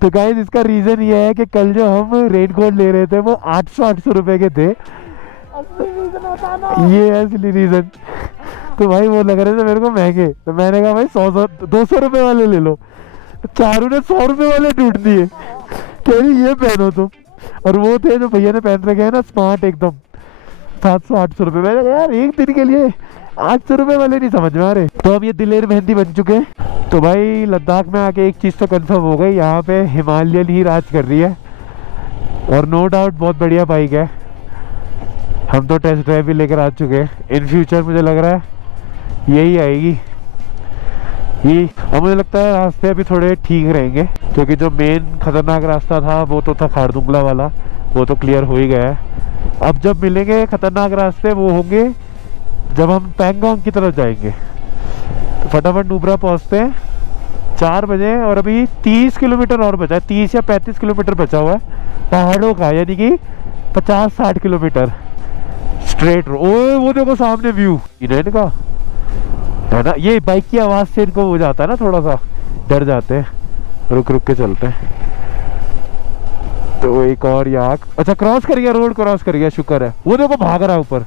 तो गाइस इसका रीजन ये है कि कल जो हम रेनकोट ले रहे थे वो 800 रुपए के थे। ये है असली रीजन। तो भाई वो लग रहे थे मेरे को महंगे, तो मैंने कहा भाई 200 रुपए वाले ले लो। चारू ने 100 रुपए वाले ढूंढ दिए, कह रही ये पहनो तुम। और वो थे जो भैया ने पहन रखे हैं ना स्मार्ट एकदम, 700-800 रुपए। मैंने कहा यार एक दिन के लिए 800 रुपए वाले नहीं समझ में आ रहे। तो अब ये दिलेर मेहंदी बन चुके हैं। तो भाई लद्दाख में आके एक चीज़ तो कंफर्म हो गई, यहाँ पे हिमालयन ही राज कर रही है। और नो डाउट बहुत बढ़िया बाइक है। हम तो टेस्ट ड्राइव भी लेकर आ चुके हैं। इन फ्यूचर मुझे लग रहा है यही आएगी ये। और मुझे लगता है रास्ते अभी थोड़े ठीक रहेंगे, क्योंकि जो मेन खतरनाक रास्ता था वो तो था खारदुंगला वाला, वो तो क्लियर हो ही गया है। अब जब मिलेंगे खतरनाक रास्ते वो होंगे जब हम पैंगोंग की तरफ जाएंगे। तो फटाफट नुब्रा पहुंचते हैं 4 बजे, और अभी 30 किलोमीटर और बचा है, 30 या 35 किलोमीटर बचा हुआ है पहाड़ों का, यानी कि 50-60 किलोमीटर स्ट्रेट। ओए वो देखो सामने व्यू इनका है ना। ये बाइक की आवाज़ से इनको हो जाता है ना, थोड़ा सा डर जाते हैं। रुक के चलते हैं। तो एक और यहाँ, अच्छा क्रॉस कर गया, रोड क्रॉस कर गया, शुक्र है। वो देखो भाग रहा है ऊपर,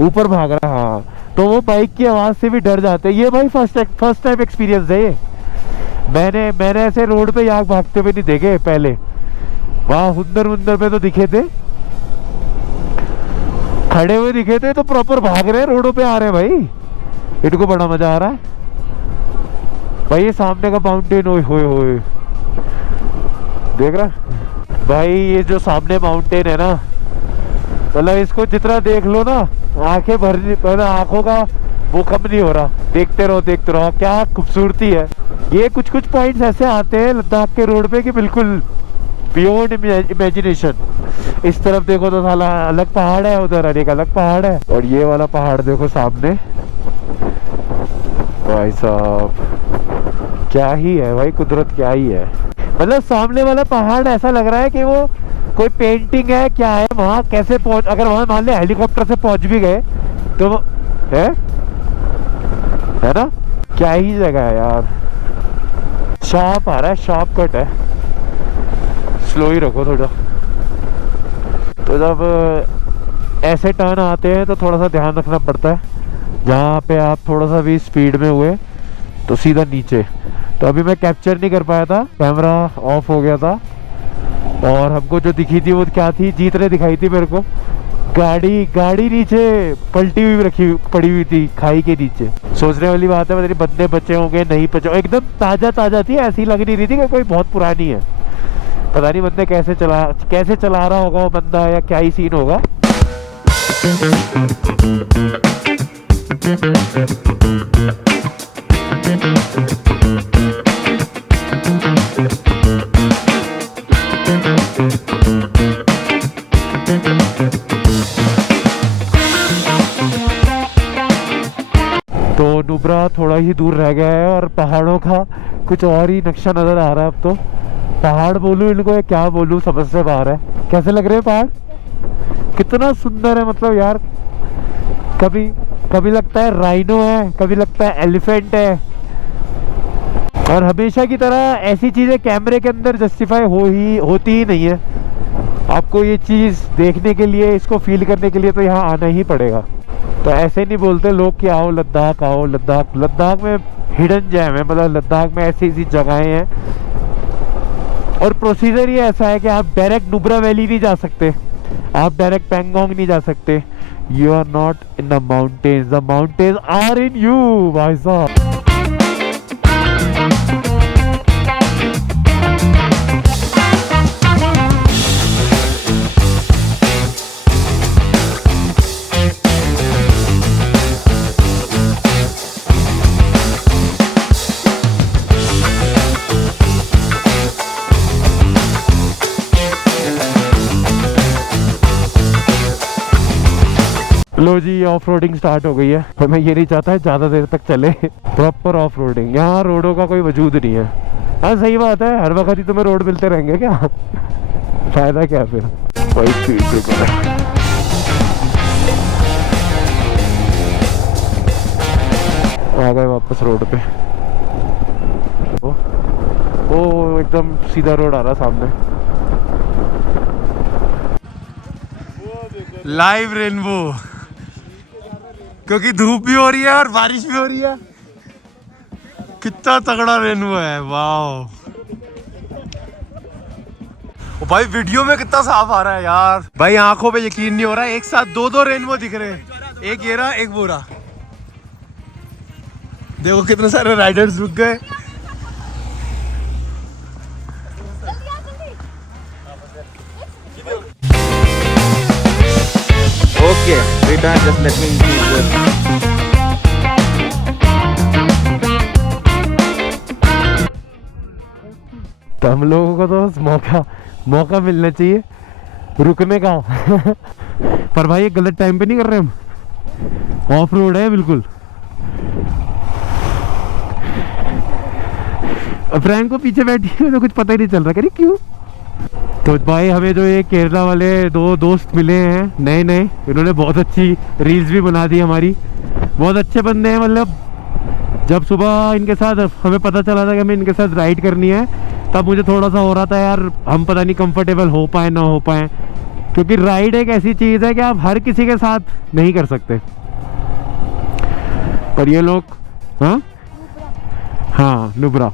ऊपर भाग रहा है। हाँ, तो वो बाइक की आवाज़ से भी डर जाते हैं। ये भाई फर्स्ट टाइम एक्सपीरियंस है ये। मैंने ऐसे रोड पे याक भागते हुए नहीं देखे पहले। वहाँ हुंदर पे तो दिखे थे, खड़े हुए दिखे थे, तो प्रॉपर भाग रहे हैं, रोडों पे आ रहे हैं भाई। इनको बड़ा मजा आ रहा है भाई। ये सामने का माउंटेन, ओए होए होए, देख रहा भाई? ये जो सामने माउंटेन है ना, मतलब इसको जितना देख लो ना, आंखें भरनी, मतलब आंखों का वो कम नहीं हो रहा। देखते रहो, क्या खूबसूरती है। ये कुछ पॉइंट्स ऐसे आते हैं लद्दाख के रोड पे कि बिल्कुल बियॉन्ड इमेजिनेशन। इस तरफ देखो तो साला अलग पहाड़ है, उधर एक अलग पहाड़ है, और ये वाला पहाड़ देखो सामने। भाई साहब क्या ही है भाई, कुदरत क्या ही है। मतलब सामने वाला पहाड़ ऐसा लग रहा है कि वो कोई पेंटिंग है, क्या है। वहाँ कैसे पहुंच, अगर वहाँ मान ले हेलीकॉप्टर से पहुंच भी गए तो है ना, क्या ही जगह है यार। शार्प आ रहा है, शार्प कट है, स्लो ही रखो थोड़ा। तो जब ऐसे टर्न आते हैं तो थोड़ा सा ध्यान रखना पड़ता है। जहाँ पे आप थोड़ा सा भी स्पीड में हुए तो सीधा नीचे। तो अभी मैं कैप्चर नहीं कर पाया था, कैमरा ऑफ हो गया था। और हमको जो दिखी थी वो क्या थी, जीत ने दिखाई थी मेरे को। गाड़ी नीचे पलटी हुई पड़ी हुई थी खाई के नीचे। सोचने वाली बात है, मतलब बंदे बचे होंगे नहीं बचे, एकदम ताजा थी, ऐसी लग नहीं रही थी कि कोई बहुत पुरानी है। पता नहीं बंदे कैसे चला रहा होगा वो बंदा, या क्या ही सीन होगा। तो नुब्रा थोड़ा ही दूर रह गया है और पहाड़ों का कुछ और ही नक्शा नजर आ रहा है। अब तो पहाड़ बोलूं इनको या क्या बोलूं, समझ से बाहर है। कैसे लग रहे हैं पहाड़? कितना सुंदर है, मतलब यार। कभी लगता है राइनो है, कभी लगता है एलिफेंट है। और हमेशा की तरह ऐसी चीजें कैमरे के अंदर जस्टिफाई होती ही नहीं है। आपको ये चीज देखने के लिए, इसको फील करने के लिए तो यहाँ आना ही पड़ेगा। तो ऐसे नहीं बोलते लोग कि आओ लद्दाख, आओ लद्दाख। लद्दाख में हिडन जैम है, मतलब लद्दाख में ऐसी जगहें हैं। और प्रोसीजर ये ऐसा है कि आप डायरेक्ट नुब्रा वैली नहीं जा सकते, आप डायरेक्ट पैंगोंग नहीं जा सकते। You are not in the mountains, the mountains are in you भाई साहब। लो जी, ऑफ रोडिंग स्टार्ट हो गई है। पर मैं ये नहीं चाहता है ज़्यादा देर तक चले। प्रॉपर ऑफ रोडिंग, यहाँ रोडों का कोई वजूद नहीं है। हाँ सही बात है, हर वक्त ही तुम्हें रोड मिलते रहेंगे क्या? फायदा क्या फिर? आ गए वापस रोड पे। ओ एकदम सीधा रोड आ रहा सामने। लाइव रेनबो, क्योंकि धूप भी हो रही है और बारिश भी हो रही है। कितना तगड़ा रेनबो है, वाह। ओ भाई वीडियो में कितना साफ आ रहा है यार, भाई आंखों पे यकीन नहीं हो रहा है। एक साथ दो रेनबो दिख रहे हैं, एक ये रहा, एक वो रहा। देखो कितने सारे राइडर्स रुक गए। Okay, return. Just let me increase this. तो हम लोगों को तो मौका मिलना चाहिए रुकने का। पर भाई ये गलत टाइम पे नहीं कर रहे हम, ऑफ रोड है बिल्कुल। फ्रैंक को पीछे बैठी है तो कुछ पता ही नहीं चल रहा, करी क्यों। तो भाई हमें जो ये केरला वाले दो दोस्त मिले हैं नए, इन्होंने बहुत अच्छी रील्स भी बना दी हमारी। बहुत अच्छे बंदे हैं, मतलब जब सुबह इनके साथ हमें पता चला था कि हमें इनके साथ राइड करनी है तब मुझे थोड़ा सा हो रहा था यार, हम पता नहीं कंफर्टेबल हो पाए ना हो पाए, क्योंकि राइड एक ऐसी चीज़ है कि आप हर किसी के साथ नहीं कर सकते। पर ये लोग, हाँ नुब्रा।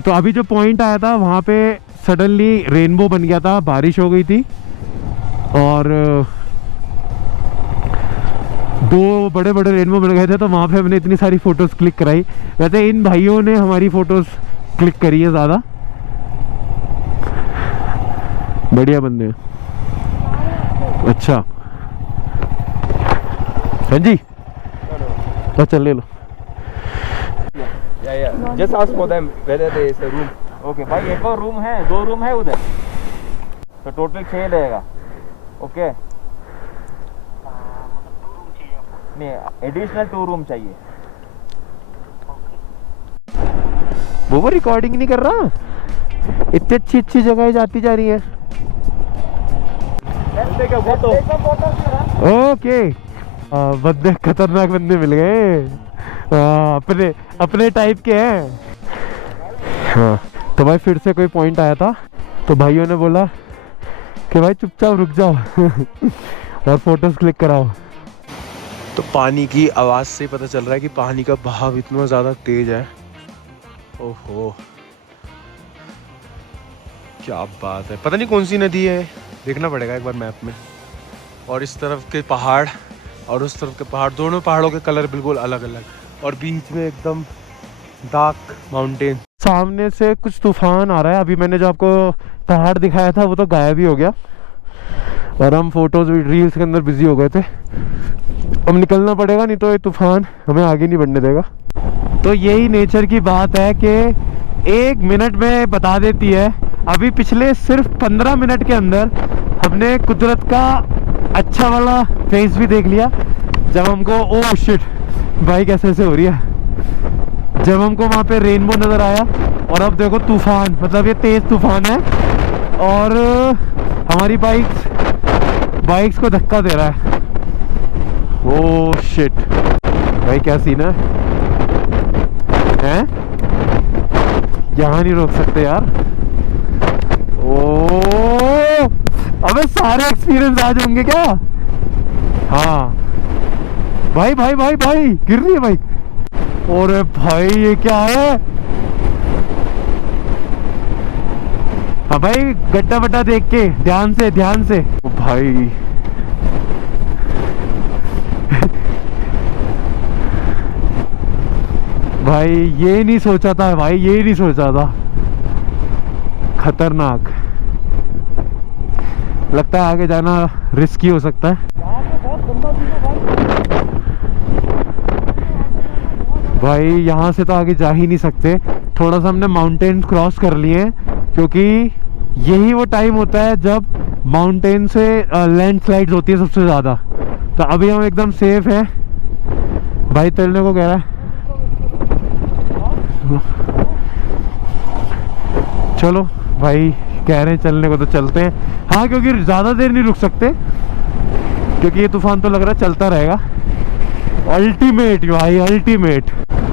तो अभी जो पॉइंट आया था वहाँ पे सडनली रेनबो बन गया था, बारिश हो गई थी और 2 बड़े बड़े रेनबो बन गए थे, तो वहाँ पे हमने इतनी सारी फ़ोटोज़ क्लिक कराई। वैसे इन भाइयों ने हमारी फ़ोटोज़ क्लिक करी है ज़्यादा, बढ़िया बंदे हैं। अच्छा हाँ जी, चल ले लो। Just ask for them whether there is a room. Okay, भाई एक और रूम है, 2 रूम है उधर, तो टोटल 6 लगेगा। ओके, नहीं एडिशनल 2 रूम चाहिए। वो रिकॉर्डिंग नहीं कर रहा, इतनी अच्छी अच्छी जगह जाती जा रही है। ओके, बंदे खतरनाक बंदे मिल गए, अपने अपने टाइप के हैं। हाँ तो भाई फिर से कोई पॉइंट आया था, तो भाइयों ने बोला कि भाई चुपचाप रुक जाओ और फोटोज क्लिक कराओ। तो पानी की आवाज़ से पता चल रहा है कि पानी का बहाव इतना ज़्यादा तेज है। ओहो क्या बात है, पता नहीं कौन सी नदी है, देखना पड़ेगा एक बार मैप में। और इस तरफ के पहाड़ और उस तरफ के पहाड़, दोनों पहाड़ों के कलर बिल्कुल अलग अलग, और बीच में एकदम डार्क माउंटेन। सामने से कुछ तूफान आ रहा है। अभी मैंने जो आपको पहाड़ दिखाया था वो तो गायब ही हो गया और हम फोटोज रील्स के अंदर बिजी हो गए थे। अब निकलना पड़ेगा, नहीं तो ये तूफान हमें आगे नहीं बढ़ने देगा। तो यही नेचर की बात है कि 1 मिनट में बता देती है। अभी पिछले सिर्फ 15 मिनट के अंदर हमने कुदरत का अच्छा वाला फेस भी देख लिया। जब हमको ओह शिट बाइक ऐसे हो रही है, जब हमको वहाँ पे रेनबो नज़र आया, और अब देखो तूफान, मतलब ये तेज़ तूफान है और हमारी बाइक्स को धक्का दे रहा है। ओह शिट भाई क्या सीन है, हैं? यहाँ नहीं रोक सकते यार। ओह अबे सारे एक्सपीरियंस आज होंगे क्या? हाँ भाई भाई भाई भाई गिर रही है बाइक। और भाई ये क्या है? हाँ भाई गड्ढा वड्ढा देख के ध्यान से ओ भाई भाई ये नहीं सोचा था भाई, ये नहीं सोचा था। खतरनाक लगता है, आगे जाना रिस्की हो सकता है। भाई यहाँ से तो आगे जा ही नहीं सकते। थोड़ा सा हमने माउंटेन क्रॉस कर लिए हैं, क्योंकि यही वो टाइम होता है जब माउंटेन से लैंडस्लाइड्स होती है सबसे ज़्यादा। तो अभी हम एकदम सेफ हैं। भाई चलने को कह रहा है, चलो भाई कह रहे हैं चलने को तो चलते हैं। हाँ क्योंकि ज़्यादा देर नहीं रुक सकते, क्योंकि ये तूफान तो लग रहा है चलता रहेगा। अल्टीमेट भाई अल्टीमेट,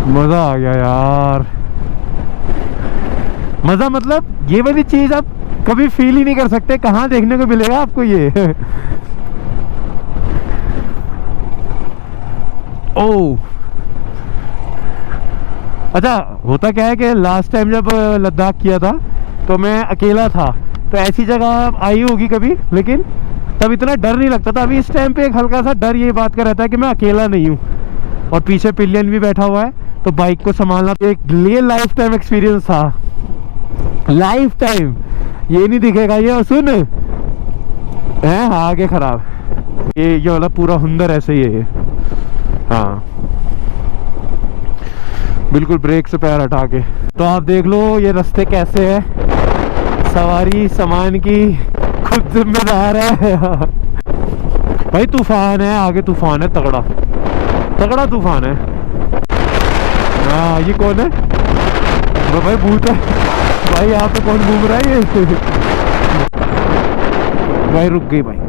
मज़ा आ गया यार। मज़ा मतलब ये वाली चीज़ आप कभी फील ही नहीं कर सकते, कहाँ देखने को मिलेगा आपको ये। ओह अच्छा, होता क्या है कि लास्ट टाइम जब लद्दाख किया था तो मैं अकेला था, तो ऐसी जगह आई होगी कभी, लेकिन तब इतना डर नहीं लगता था। अभी इस टाइम पे एक हल्का सा डर ये बात का रहता है कि मैं अकेला नहीं हूँ और पीछे पिलियन भी बैठा हुआ है, तो बाइक को संभालना तो एक लिए लाइफ टाइम एक्सपीरियंस था। लाइफ टाइम ये नहीं दिखेगा ये सुन है आगे खराब। ये वाला पूरा हुंदर ऐसे ही है। हाँ बिल्कुल ब्रेक से पैर हटा के। तो आप देख लो ये रास्ते कैसे है, सवारी सामान की खुद जिम्मेदार है। भाई तूफान है आगे, तूफान है तगड़ा तगड़ा तूफान है। हाँ ये कौन है? भाई भूत है भाई, यहाँ पे कौन घूम रहा है ये? भाई रुक गई बाइक।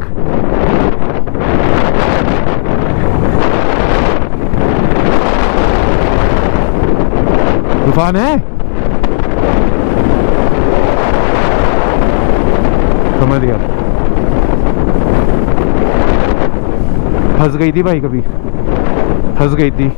तूफान है, समझ गया। फंस गई थी भाई, कभी फंस गई थी।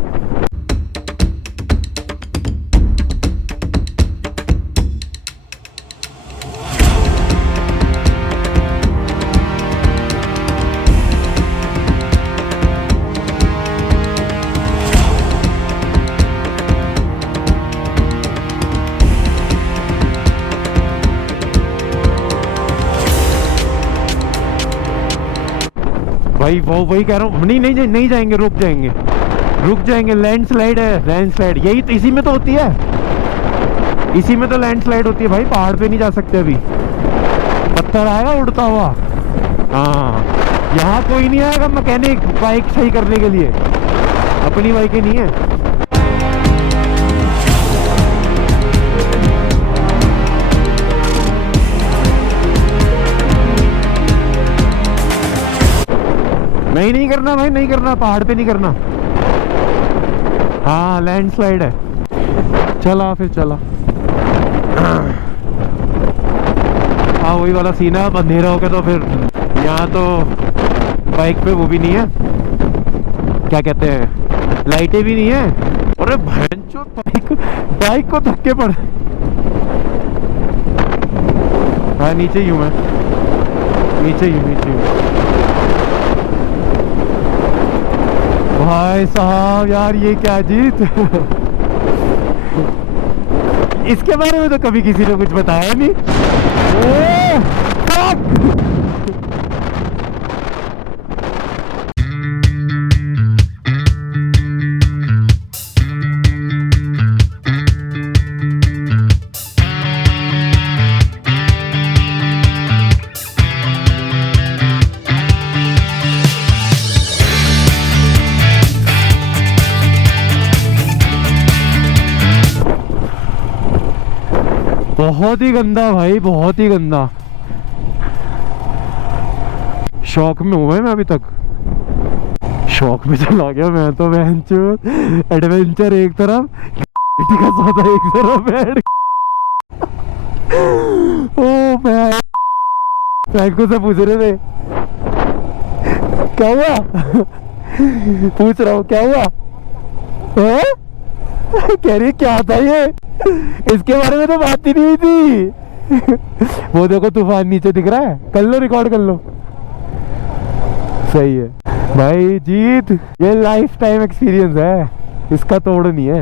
भाई वो वही कह रहा हूँ, नहीं जाएंगे, रुक जाएंगे। लैंडस्लाइड है, लैंडस्लाइड यही तो, इसी में तो होती है, इसी में तो लैंडस्लाइड होती है भाई। पहाड़ पे नहीं जा सकते अभी, पत्थर आएगा उड़ता हुआ। हाँ, यहाँ कोई नहीं आएगा मैकेनिक बाइक सही करने के लिए, अपनी बाइकें नहीं है। नहीं करना भाई, नहीं करना, पहाड़ पे नहीं करना। हाँ लैंडस्लाइड है। चला फिर चला। हाँ वही वाला सीन है, अब अंधेरा हो गया तो फिर यहाँ तो बाइक पे वो भी नहीं है, क्या कहते हैं, लाइटें भी नहीं है। अरे भैंचो, बाइक को धक्के पड़। हाँ नीचे ही हूँ मैं, नीचे ही हूँ। भाई साहब यार ये क्या जीत। इसके बारे में तो कभी किसी ने कुछ बताया नहीं। बहुत ही गंदा भाई, बहुत ही गंदा। शौक में हुआ है मैं अभी तक, शौक में चला गया मैं तो। एडवेंचर एक तरफ, का सौदा एक तरफ बैठ। ओ फ्रैंको से पूछ रहे थे क्या हुआ, पूछ रहा हूँ क्या हुआ है? कह रही क्या था ये, इसके बारे में तो बात ही नहीं हुई थी। वो देखो तूफान नीचे दिख रहा है, कर लो, रिकॉर्ड कर लो। सही है भाई जीत, ये लाइफ टाइम एक्सपीरियंस है, इसका तोड़ नहीं है।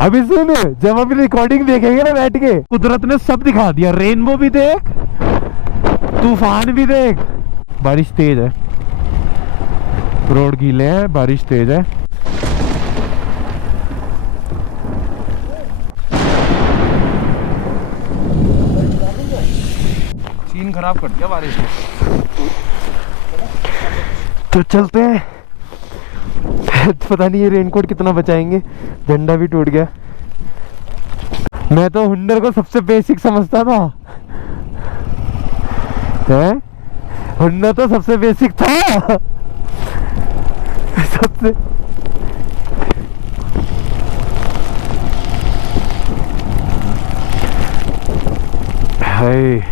अभी सुन, जब अभी रिकॉर्डिंग देखेंगे ना बैठ के, कुदरत ने सब दिखा दिया। रेनबो भी देख, तूफान भी देख। बारिश तेज है, रोड गीले हैं, बारिश तेज है। सीन खराब कर दिया बारिश ने। तो चलते हैं। पता नहीं ये रेनकोट कितना बचाएंगे, झंडा भी टूट गया। मैं तो हुंडर को सबसे बेसिक समझता था, हैं? हुंडर तो सबसे बेसिक था। सबसे हाय,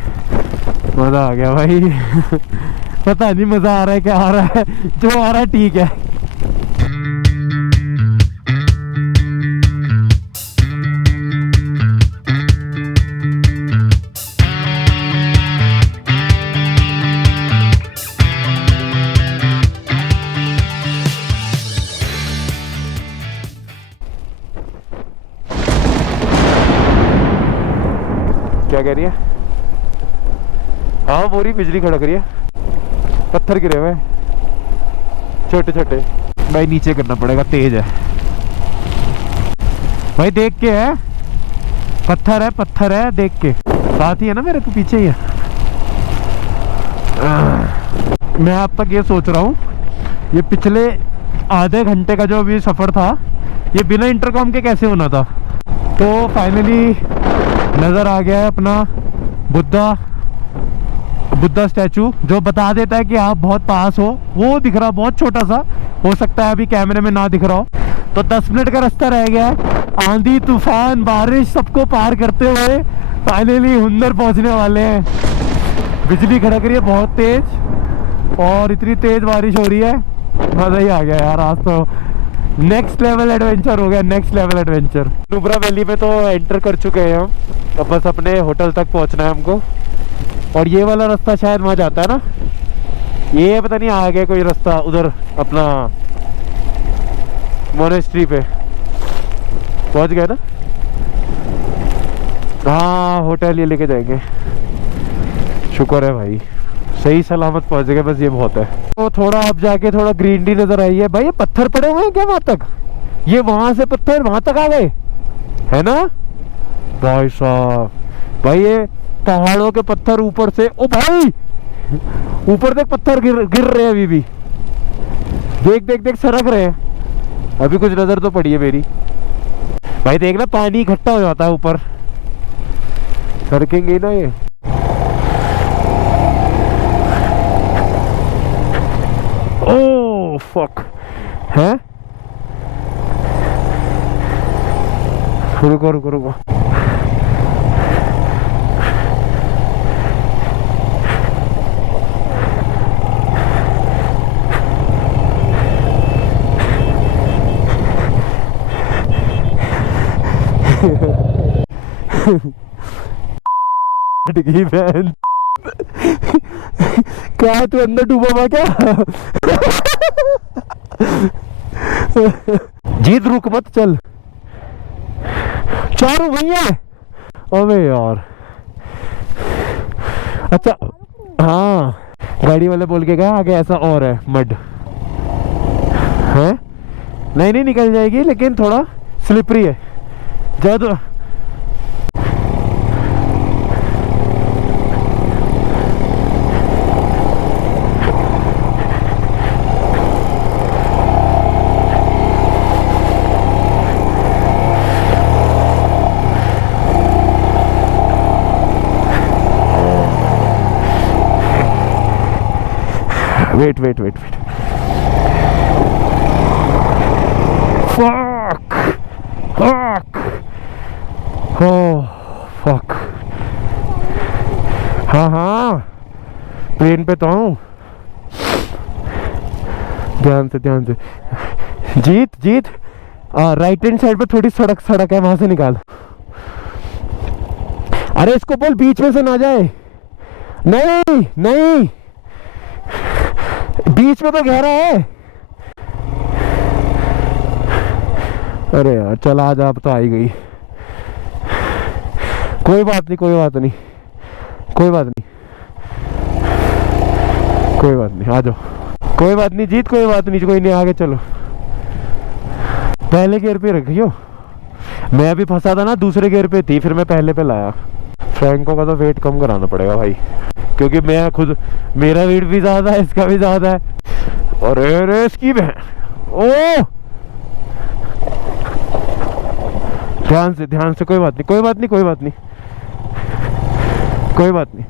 मजा आ गया भाई। पता नहीं मजा आ रहा है क्या आ रहा है, जो आ रहा है ठीक है। क्या कह रही है? हाँ बोरी बिजली खड़क रही है, पत्थर गिरे हुए छोटे छोटे। भाई नीचे करना पड़ेगा, तेज है भाई, देख के है, पत्थर है देख के। साथ ही है ना मेरे, तो पीछे ही है। मैं अब तक ये सोच रहा हूँ, ये पिछले आधे घंटे का जो अभी सफ़र था, ये बिना इंटरकॉम के कैसे होना था। तो फाइनली नज़र आ गया है अपना बुद्धा स्टैचू, जो बता देता है कि आप बहुत पास हो। वो दिख रहा बहुत छोटा सा, हो सकता है अभी कैमरे में ना दिख रहा हो। तो 10 मिनट का रास्ता रह गया है। आंधी तूफान बारिश सबको पार करते हुए फाइनली हुंदर पहुंचने वाले हैं। बिजली खड़क रही है बहुत तेज और इतनी तेज बारिश हो रही है, मजा ही आ गया यार। आज तो नेक्स्ट लेवल एडवेंचर हो गया, next level adventure. Nubra valley में तो एंटर कर चुके हैं हम, अब बस अपने होटल तक पहुंचना है हमको। और ये वाला रास्ता शायद वहाँ जाता है ना, ये पता नहीं आगे कोई रास्ता उधर अपना मोनेस्ट्री पे पहुंच गए ना। हाँ होटल ये लेके जाएंगे, शुक्र है भाई सही सलामत पहुंच गए, बस ये बहुत है। तो थोड़ा अब जाके थोड़ा ग्रीनरी नजर आई है भाई। ये पत्थर पड़े हुए हैं क्या वहां तक, ये वहां से पत्थर वहां तक आ गए है ना भाई साहब। भाई ये पहाड़ों के पत्थर ऊपर से, ओ भाई ऊपर तक पत्थर गिर रहे हैं अभी भी, देख देख देख सरक रहे हैं। अभी कुछ नजर तो पड़ी है मेरी भाई, देखना पानी इकट्ठा हो जाता है ऊपर, सरकेंगे ना ये। ओ फक है, रुको रुको रुको। बहन क्या तू अंदर डूबा हुआ क्या? जीत रुक मत चल, चारों वही है। अबे यार अच्छा हाँ, गाड़ी वाले बोल के गया आगे ऐसा और है मड है, नहीं नहीं निकल जाएगी लेकिन थोड़ा स्लिपरी है ज्यादा। Wait wait wait wait, fuck fuck, oh fuck. हाँ हाँ ट्रेन पे तो हूँ, ध्यान से ध्यान से। जीत जीत राइट हैंड साइड पे थोड़ी सड़क सड़क है, वहां से निकाल। अरे इसको बोल बीच में से ना जाए। नहीं नहीं बीच में तो गहरा है। अरे यार चल आ जा, अब तो आई गई। कोई बात नहीं कोई बात नहीं कोई बात नहीं कोई बात नहीं, आ जाओ। कोई बात नहीं जीत, कोई बात नहीं, कोई नहीं, आगे चलो। पहले गियर पे रखियो, मैं अभी फंसा था ना दूसरे गियर पे थी, फिर मैं पहले पे लाया। फ्रैंको का तो वेट कम कराना पड़ेगा भाई, क्योंकि मैं खुद, मेरा वेट भी ज्यादा है, इसका भी ज्यादा है। और अरे इसकी बहन, ओ ध्यान से, कोई बात नहीं कोई बात नहीं कोई बात नहीं कोई बात नहीं।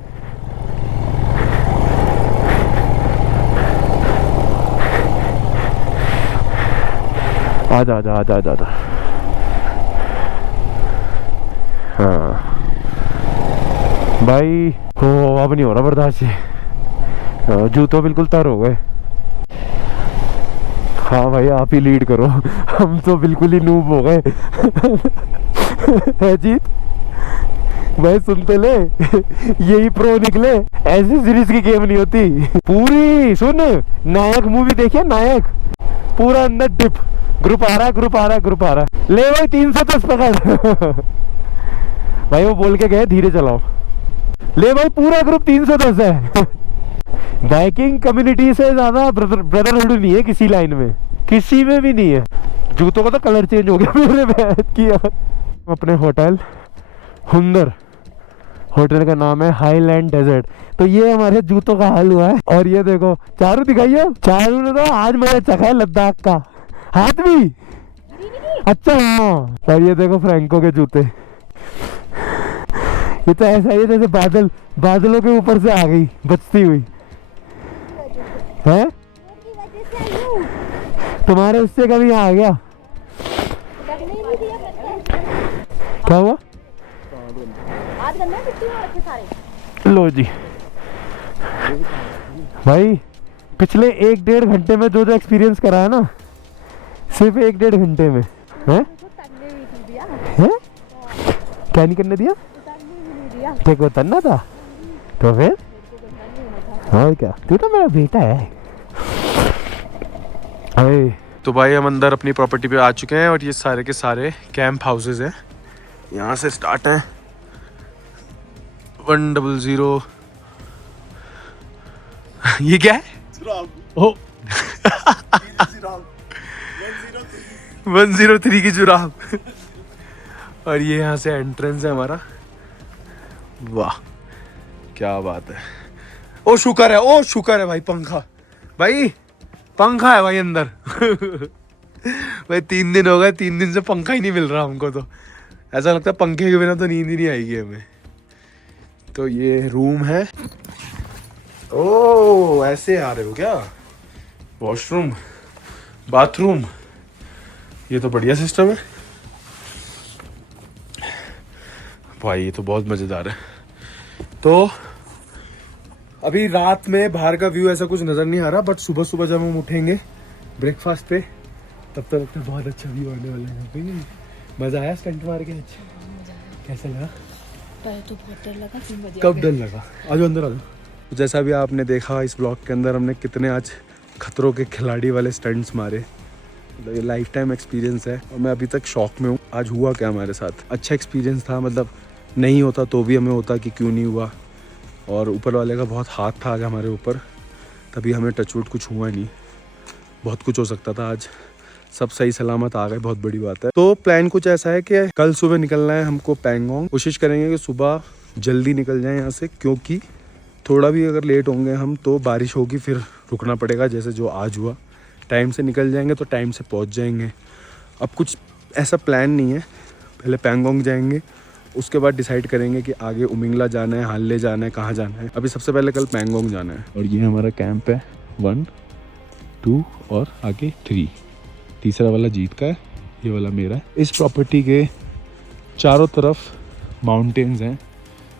आजा आजा आजा आजा आजा। हाँ भाई हो, अब नहीं हो रहा बर्दाश्त, जूतों बिल्कुल तर हो गए। हाँ भाई आप ही लीड करो, हम तो बिल्कुल ही नूब हो गए। है जीत भाई सुनते ले, यही प्रो निकले, ऐसी सीरीज की गेम नहीं होती। पूरी सुन, नायक मूवी देखिए, नायक पूरा अंदर डिप, ग्रुप आ रहा है ग्रुप आ रहा है ग्रुप आ रहा है। ले भाई 310 पकड़। भाई वो बोल के गए धीरे चलाओ। ले भाई पूरा ग्रुप 310 है। बाइकिंग कम्युनिटी से ज्यादा ब्रदरहुड नहीं है किसी लाइन में, किसी में भी नहीं है। जूतों का तो कलर चेंज हो गया मेरे बैठ किया। अपने होटल हुंदर, होटल का नाम है हाईलैंड डेजर्ट। तो ये हमारे जूतों का हाल हुआ है। और ये देखो चारू दिखाइए, चारू ने तो आज मजा चखा है लद्दाख का, हाथ भी अच्छा। हाँ और ये देखो फ्रैंको के जूते, ये तो ऐसा ही है जैसे बादलों के ऊपर से आ गई बचती हुई है। तुम्हारे उससे कभी आ गया क्या हुआ? लो जी भाई, पिछले 1-1.5 घंटे में जो जो एक्सपीरियंस करा है ना, सिर्फ 1-1.5 घंटे में है? क्या नहीं करने दिया? तेरे को उतरना था तो फिर और क्या, तू तो मेरा बेटा है। अरे तो भाई हम अंदर अपनी प्रॉपर्टी पे आ चुके हैं और ये सारे के सारे कैंप हाउसेज हैं। यहाँ से स्टार्ट है 100। ये क्या है? ओ 103 की जुराब। और ये यहाँ से एंट्रेंस है हमारा। वाह क्या बात है। ओ शुक्र है, ओ शुक्र है भाई, पंखा भाई, पंखा है भाई अंदर। भाई 3 दिन हो गए, 3 दिन से पंखा ही नहीं मिल रहा हमको। तो ऐसा लगता है पंखे के बिना तो नींद ही नहीं आएगी हमें। तो ये रूम है। ओ ऐसे आ रहे हो क्या? वॉशरूम, बाथरूम, ये तो बढ़िया सिस्टम है भाई, ये तो बहुत मजेदार है। तो अभी रात में बाहर का व्यू ऐसा कुछ नजर नहीं आ रहा, बट सुबह सुबह जब हम उठेंगे ब्रेकफास्ट पे, तब तक बहुत अच्छा व्यू आने वाला है यहाँ पे। मजा आया स्टंट मार के? अच्छा कैसा लगा? तो बहुत डर लगा, 3 बजे कब डर लगा? आजो अंदर आजो। जैसा भी आपने देखा इस ब्लॉग के अंदर, हमने कितने आज खतरों के खिलाड़ी वाले स्टंट्स मारे। मतलब ये लाइफ टाइम एक्सपीरियंस है और मैं अभी तक शॉक में हूँ। आज हुआ क्या हमारे साथ, अच्छा एक्सपीरियंस था। मतलब नहीं होता तो भी हमें होता कि क्यों नहीं हुआ, और ऊपर वाले का बहुत हाथ था आज हमारे ऊपर, तभी हमें टचवुड कुछ हुआ नहीं। बहुत कुछ हो सकता था, आज सब सही सलामत आ गए, बहुत बड़ी बात है। तो प्लान कुछ ऐसा है कि कल सुबह निकलना है हमको पैंगोंग। कोशिश करेंगे कि सुबह जल्दी निकल जाएं यहाँ से, क्योंकि थोड़ा भी अगर लेट होंगे हम तो बारिश होगी, फिर रुकना पड़ेगा, जैसे जो आज हुआ। टाइम से निकल जाएंगे तो टाइम से पहुँच जाएंगे। अब कुछ ऐसा प्लान नहीं है, पहले पैंगोंग जाएंगे, उसके बाद डिसाइड करेंगे कि आगे उमिंगला जाना है, हानले जाना है, कहाँ जाना है। अभी सबसे पहले कल पैंगोंग जाना है। और ये हमारा कैंप है 1, 2 और आगे 3। तीसरा वाला जीत का है, ये वाला मेरा है। इस प्रॉपर्टी के चारों तरफ माउंटेन्स हैं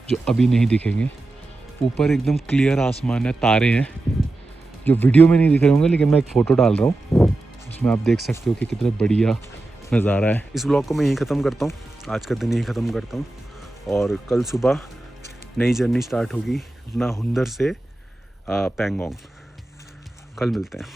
जो अभी नहीं दिखेंगे। ऊपर एकदम क्लियर आसमान है, तारे हैं जो वीडियो में नहीं दिख रहे होंगे, लेकिन मैं एक फ़ोटो डाल रहा हूँ, उसमें आप देख सकते हो कि कितना बढ़िया नज़ारा है। इस ब्लॉग को मैं यहीं ख़त्म करता हूँ, आज का दिन यहीं ख़त्म करता हूँ। और कल सुबह नई जर्नी स्टार्ट होगी अपना हुंदर से पैंगोंग। कल मिलते हैं।